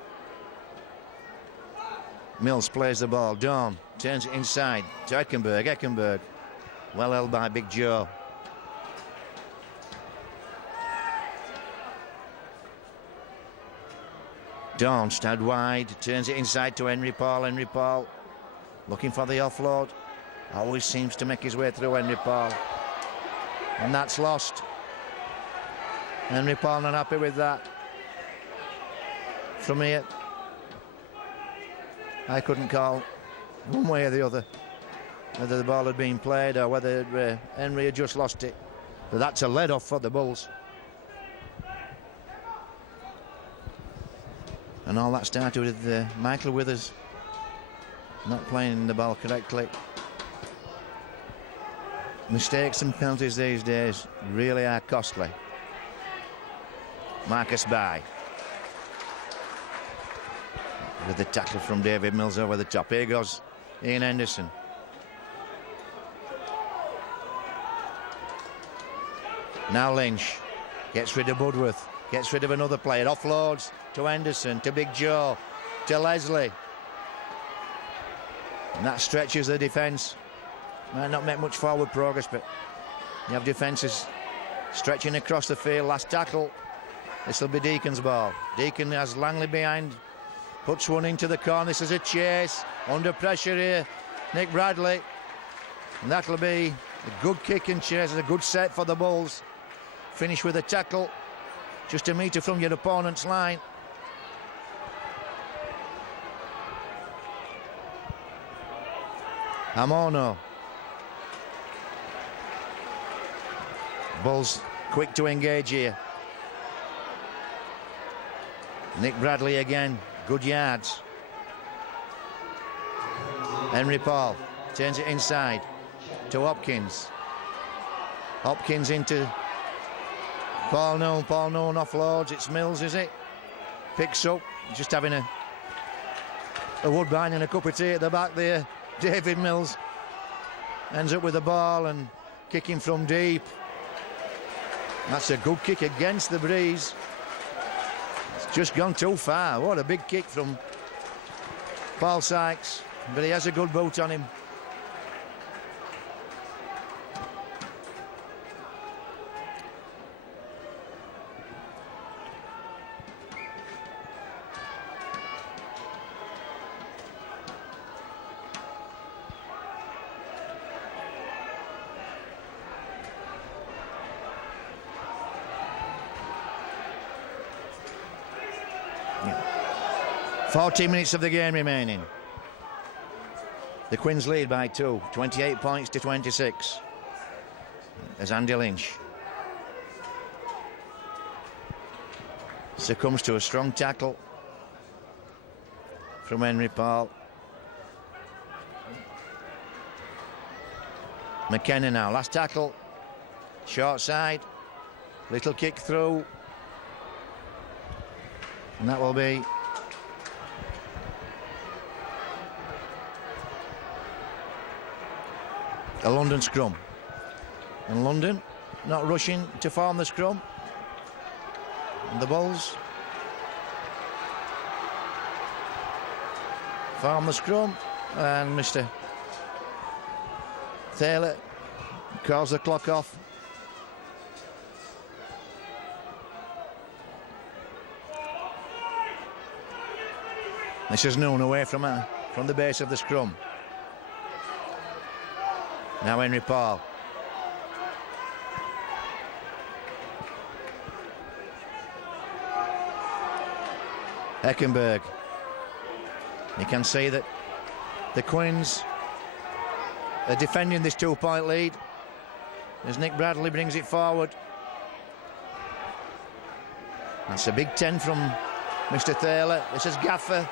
Mills plays the ball. Dawn turns it inside to Eckenberg. Eckenberg, well held by Big Joe. Dawn stood wide, turns it inside to Henry Paul. Henry Paul looking for the offload. Always seems to make his way through Henry Paul. And that's lost. Henry Paul not happy with that. From here, I couldn't call one way or the other whether the ball had been played or whether Henry had just lost it. But that's a lead off for the Bulls. And all that started with Michael Withers not playing the ball correctly. Mistakes and penalties these days really are costly. Marcus Bye. With the tackle from David Mills over the top. Here goes Ian Henderson. Now Lynch gets rid of Budworth. Gets rid of another player. Offloads to Henderson, to Big Joe, to Leslie. And that stretches the defence. Might not make much forward progress, but you have defences stretching across the field. Last tackle. This will be Deacon's ball. Deacon has Langley behind. Puts one into the corner. This is a chase. Under pressure here. Nick Bradley. And that'll be a good kick and chase. A good set for the Bulls. Finish with a tackle. Just a metre from your opponent's line. Amono. Bulls quick to engage here. Nick Bradley again. Good yards. Henry Paul turns it inside to Hopkins. Hopkins into Paul Noon. Paul Noon offloads. It's Mills, is it? Picks up. Just having a Woodbine and a cup of tea at the back there. David Mills ends up with the ball and kicking from deep. That's a good kick against the breeze. It's just gone too far. What a big kick from Paul Sykes. But he has a good boot on him. 14 minutes of the game remaining. The Quins lead by 2, 28 points to 26. As Andy Lynch succumbs to a strong tackle from Henry Paul. McKenna now, last tackle, short side, little kick through, and that will be a London scrum. And London not rushing to form the scrum. And the Bulls form the scrum, and Mr. Taylor calls the clock off. This is Noon away from the base of the scrum. Now Henry Paul. Eckenberg. You can see that the Quins are defending this 2-point lead as Nick Bradley brings it forward. That's a big 10 from Mr. Taylor. This is Gaffer.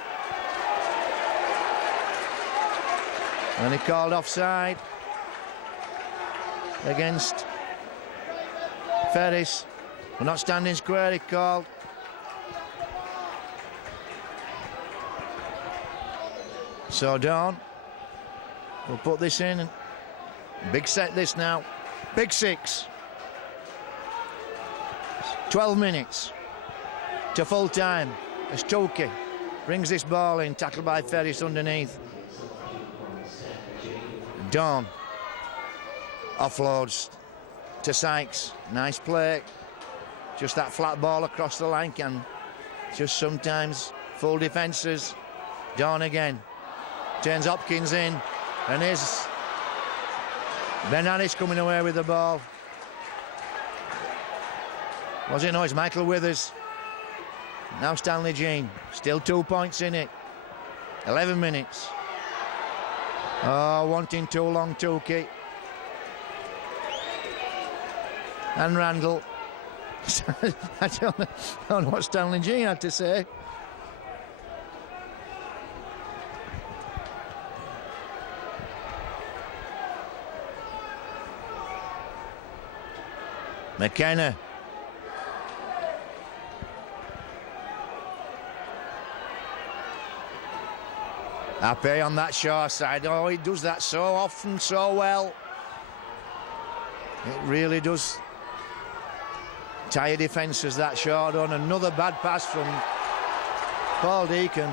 And he called offside against Ferris. We're not standing square, he called. So Dawn will put this in. Big set this now. Big 6. 12 minutes to full time as Toki brings this ball in, tackled by Ferris underneath. Dawn offloads to Sykes. Nice play. Just that flat ball across the line can just sometimes full defences. Dawn again. Turns Hopkins in, and here's Ben Harris coming away with the ball. Was it? No, it's Michael Withers. Now Stanley Jean. Still 2 points in it. 11 minutes. Oh, wanting too long, Tukey. And Randall. I don't know what Stanley Jean had to say. McKenna. Happy on that short side. Oh, he does that so often, so well. It really does tire defences, that short on. Another bad pass from Paul Deacon.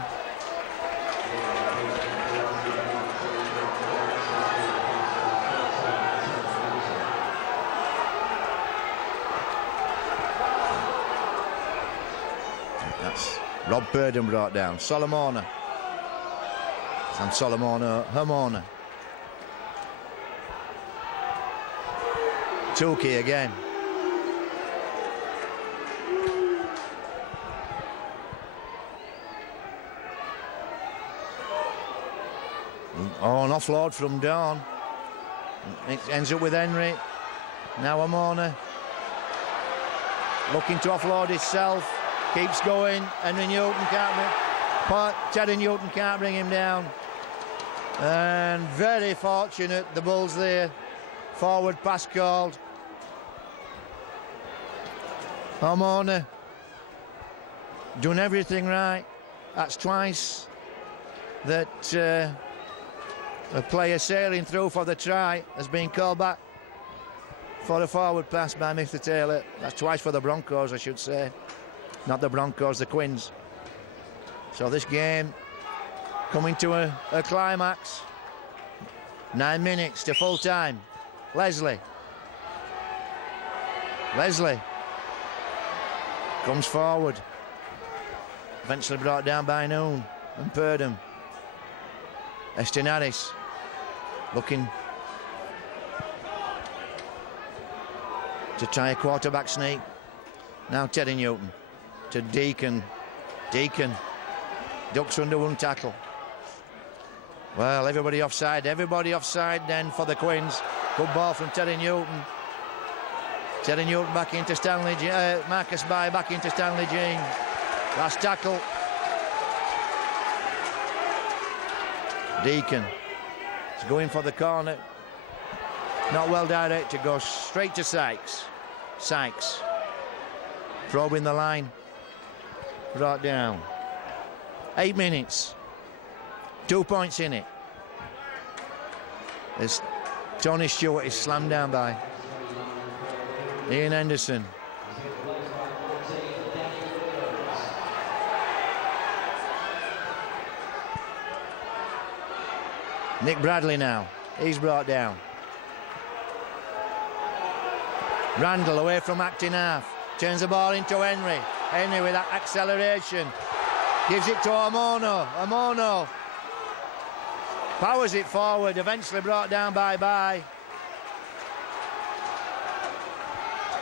Rob Purdon brought down. Solomona. And Solomona Hamona. Tukey again. Oh, an offload from Dawn. It ends up with Henry. Now Hamona. Looking to offload itself. Keeps going. Henry Newton Teddy Newton can't bring him down. And very fortunate, the Bulls there. Forward pass called. Hamona doing everything right. That's twice that a player sailing through for the try has been called back for a forward pass by Mr. Taylor. That's twice for the Broncos, I should say. Not the Broncos, the Quins. So this game coming to a climax. 9 minutes to full time. Leslie comes forward. Eventually brought down by Noon and Purdon. Estin Harris looking to try a quarterback sneak. Now Teddy Newton to Deacon. Deacon Ducks under one tackle. Well, everybody offside then for the Quins. Good ball from Terry Newton. Terry Newton back into Stanley, Marcus By back into Stanley Jean. Last tackle. Deacon is going for the corner. Not well directed, goes straight to Sykes. Sykes probing the line. Brought down. 8 minutes. 2 points in it. As Tony Stewart is slammed down by Ian Henderson. Nick Bradley now. He's brought down. Randall away from acting half. Turns the ball into Henry. Henry with that acceleration. Gives it to Omono. Omono powers it forward. Eventually brought down by By.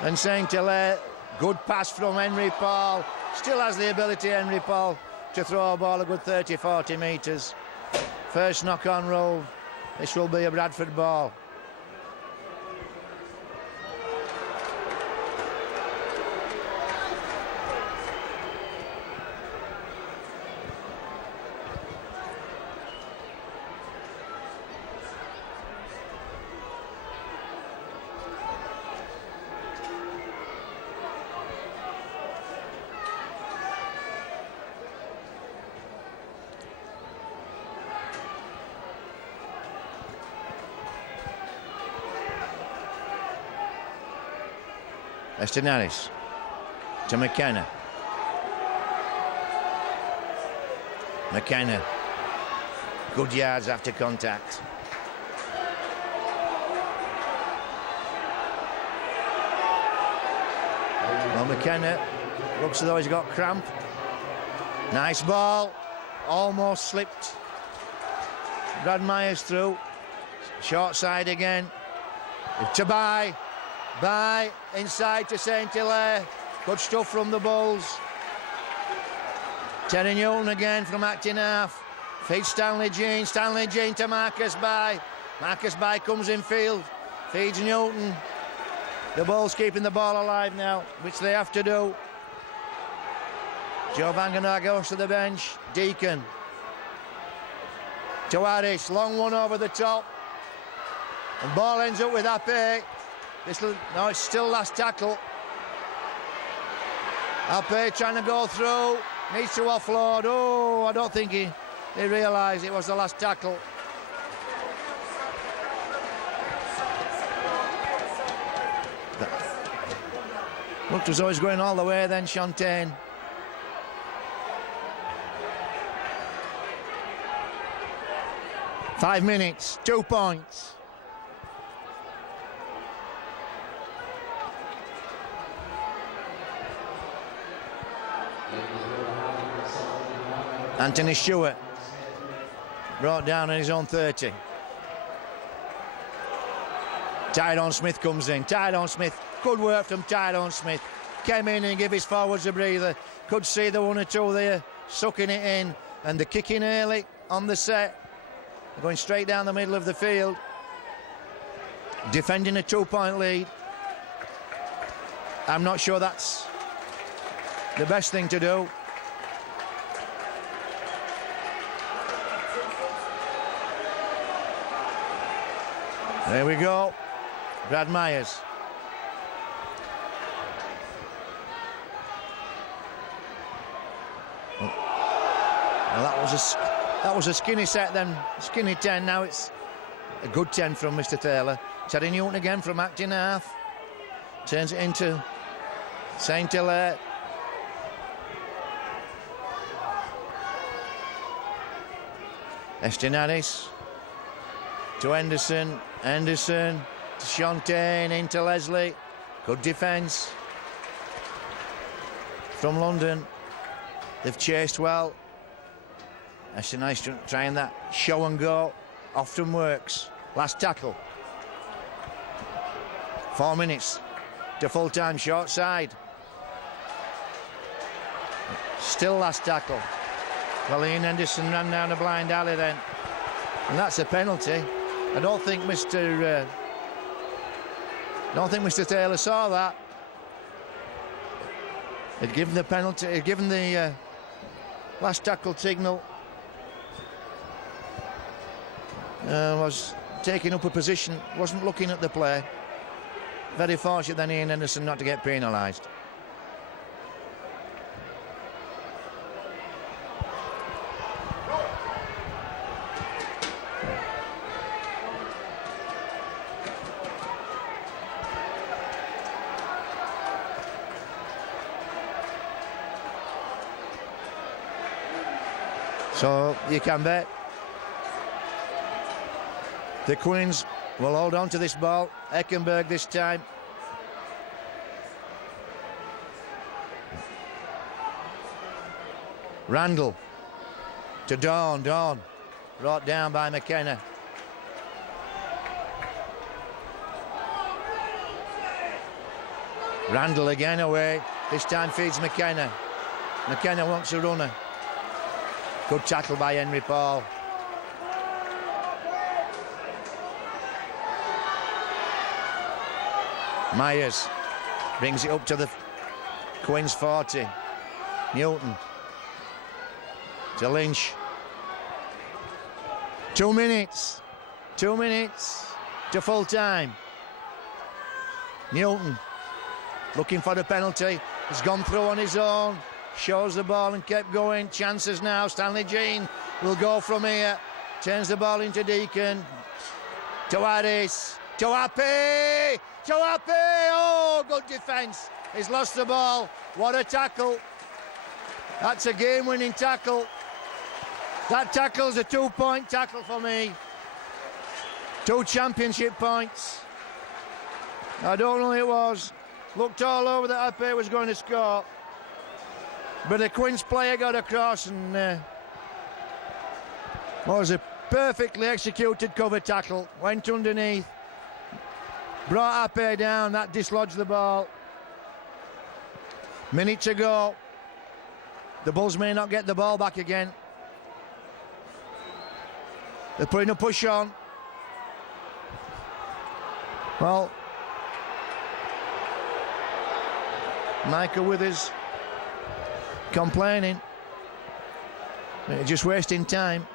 And St. Hilaire. Good pass from Henry Paul. Still has the ability, Henry Paul, to throw a ball a good 30-40 metres. First knock on roll. This will be a Bradford ball. Estinaris to McKenna. McKenna. Good yards after contact. Well, McKenna looks as though he's got cramp. Nice ball. Almost slipped. Brad Myers through. Short side again. To By. By inside to St. Hilaire. Good stuff from the Bulls. Terry Newton again from acting half. Feeds Stanley Jean. Stanley Jean to Marcus By. Marcus By comes in field. Feeds Newton. The Bulls keeping the ball alive now, which they have to do. Joe Vangenaar goes to the bench. Deacon. To Harris. Long one over the top. And ball ends up with Ape. No, it's still last tackle. Ape trying to go through. Needs to offload. Oh, I don't think he realised it was the last tackle. Looked as though he's going all the way then, Fontaine. Five minutes, 2 points. Anthony Stewart brought down on his own 30. Tyrone Smith comes in. Tyrone Smith, good work from Tyrone Smith. Came in and gave his forwards a breather. Could see the 1 or 2 there, sucking it in. And the kicking early on the set. Going straight down the middle of the field. Defending a 2-point lead. I'm not sure that's the best thing to do. There we go. Brad Myers. Well, that was a skinny set then. Skinny 10. Now it's a good 10 from Mr. Taylor. Terry Newton again from acting half. Turns it into St. Hilaire. Estinaris to Henderson. Henderson to Fontaine, into Leslie. Good defence from London. They've chased well. Estinaris trying that show and go. Often works. Last tackle. 4 minutes to full time, short side. Still last tackle. Well, Ian Henderson ran down a blind alley then. And that's a penalty. I don't think Mr. Taylor saw that. He'd given the penalty, he'd given the last tackle signal. Was taking up a position, wasn't looking at the play. Very fortunate then Ian Henderson not to get penalised. So you can bet the Queens will hold on to this ball. Eckenberg this time. Randall to Dawn. Dawn brought down by McKenna. Randall again away. This time feeds McKenna. McKenna wants a runner. Good tackle by Henry Paul. Myers brings it up to the Queen's 40. Newton to Lynch. 2 minutes. 2 minutes to full time. Newton looking for the penalty. He's gone through on his own. Shows the ball and kept going. Chances now. Stanley Jean will go from here. Turns the ball into Deacon. To Harris. To Happy. To Happy. Oh, good defence. He's lost the ball. What a tackle. That's a game-winning tackle. That tackle's a 2-point tackle for me. 2 championship points. I don't know who it was. Looked all over that Happy was going to score. But the Queen's player got across and was a perfectly executed cover tackle. Went underneath. Brought Happy down. That dislodged the ball. Minute to go. The Bulls may not get the ball back again. They're putting a push on. Well, Michael Withers complaining. Just wasting time.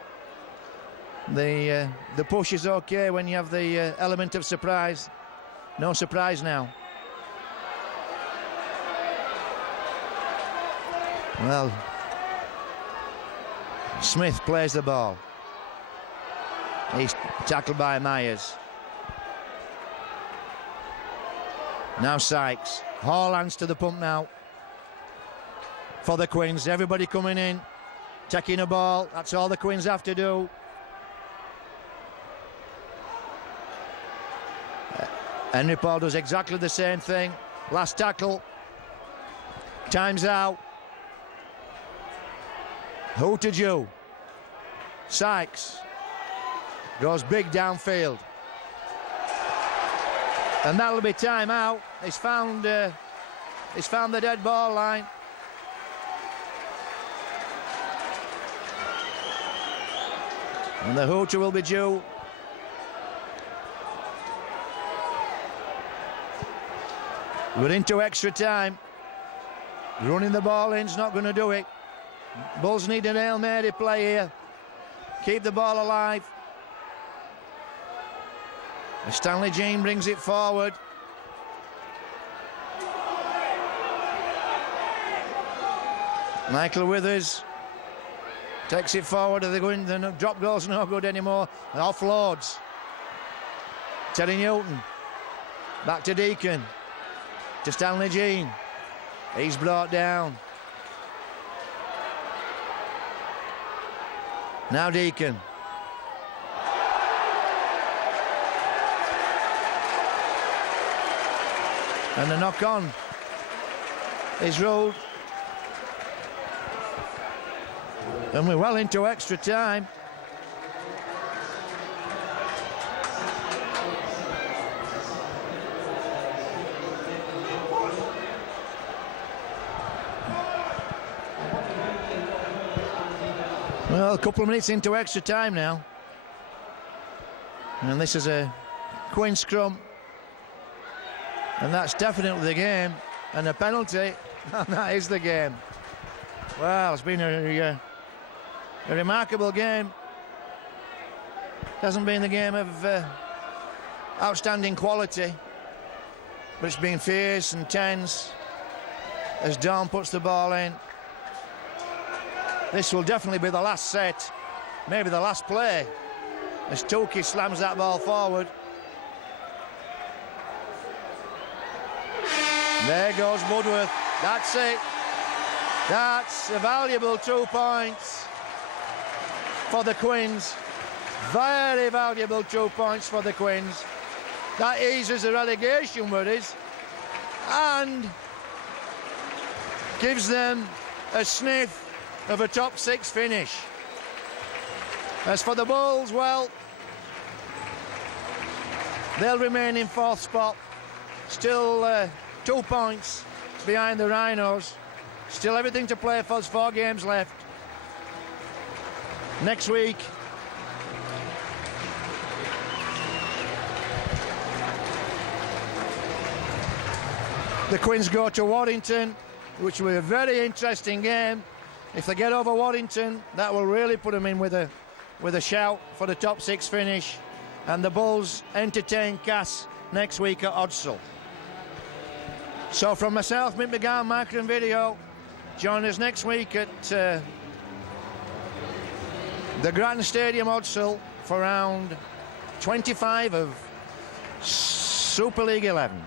The push is okay when you have the element of surprise. No surprise now. Well, Smith plays the ball. He's tackled by Myers. Now Sykes. Hall hands to the pump now. For the Queens, everybody coming in, taking a ball. That's all the Queens have to do. Henry Paul does exactly the same thing. Last tackle. Time's out. Who to do? Sykes goes big downfield. And that'll be time out. He's found the dead ball line. And the hooter will be due. We're into extra time. Running the ball in's not going to do it. Bulls need an Hail Mary play here. Keep the ball alive. Stanley Jean brings it forward. Michael Withers takes it forward. They're going. The drop goal's no good anymore. Offloads. Terry Newton. Back to Deacon. To Stanley Jean. He's brought down. Now Deacon. And the knock on is ruled. And we're well into extra time. Well, a couple of minutes into extra time now. And this is a Queen scrum. And that's definitely the game. And a penalty, and that is the game. Wow, it's been a remarkable game. Hasn't been the game of outstanding quality, but it's been fierce and tense as Dawn puts the ball in. This will definitely be the last set, maybe the last play, as Toki slams that ball forward. There goes Woodworth. That's it. That's a valuable 2 points for the Quins. Very valuable 2 points for the Quins. That eases the relegation worries and gives them a sniff of a top 6 finish. As for the Bulls, well, they'll remain in 4th spot. Still 2 points behind the Rhinos. Still everything to play for. 4 games left. Next week, the Quins go to Warrington, which will be a very interesting game. If they get over Warrington, that will really put them in with a shout for the top 6 finish. And the Bulls entertain Cass next week at Odsal. So from myself, Mick McGann, marker and video, join us next week at the Grattan Stadium, Odsal, for round 25 of Super League 11.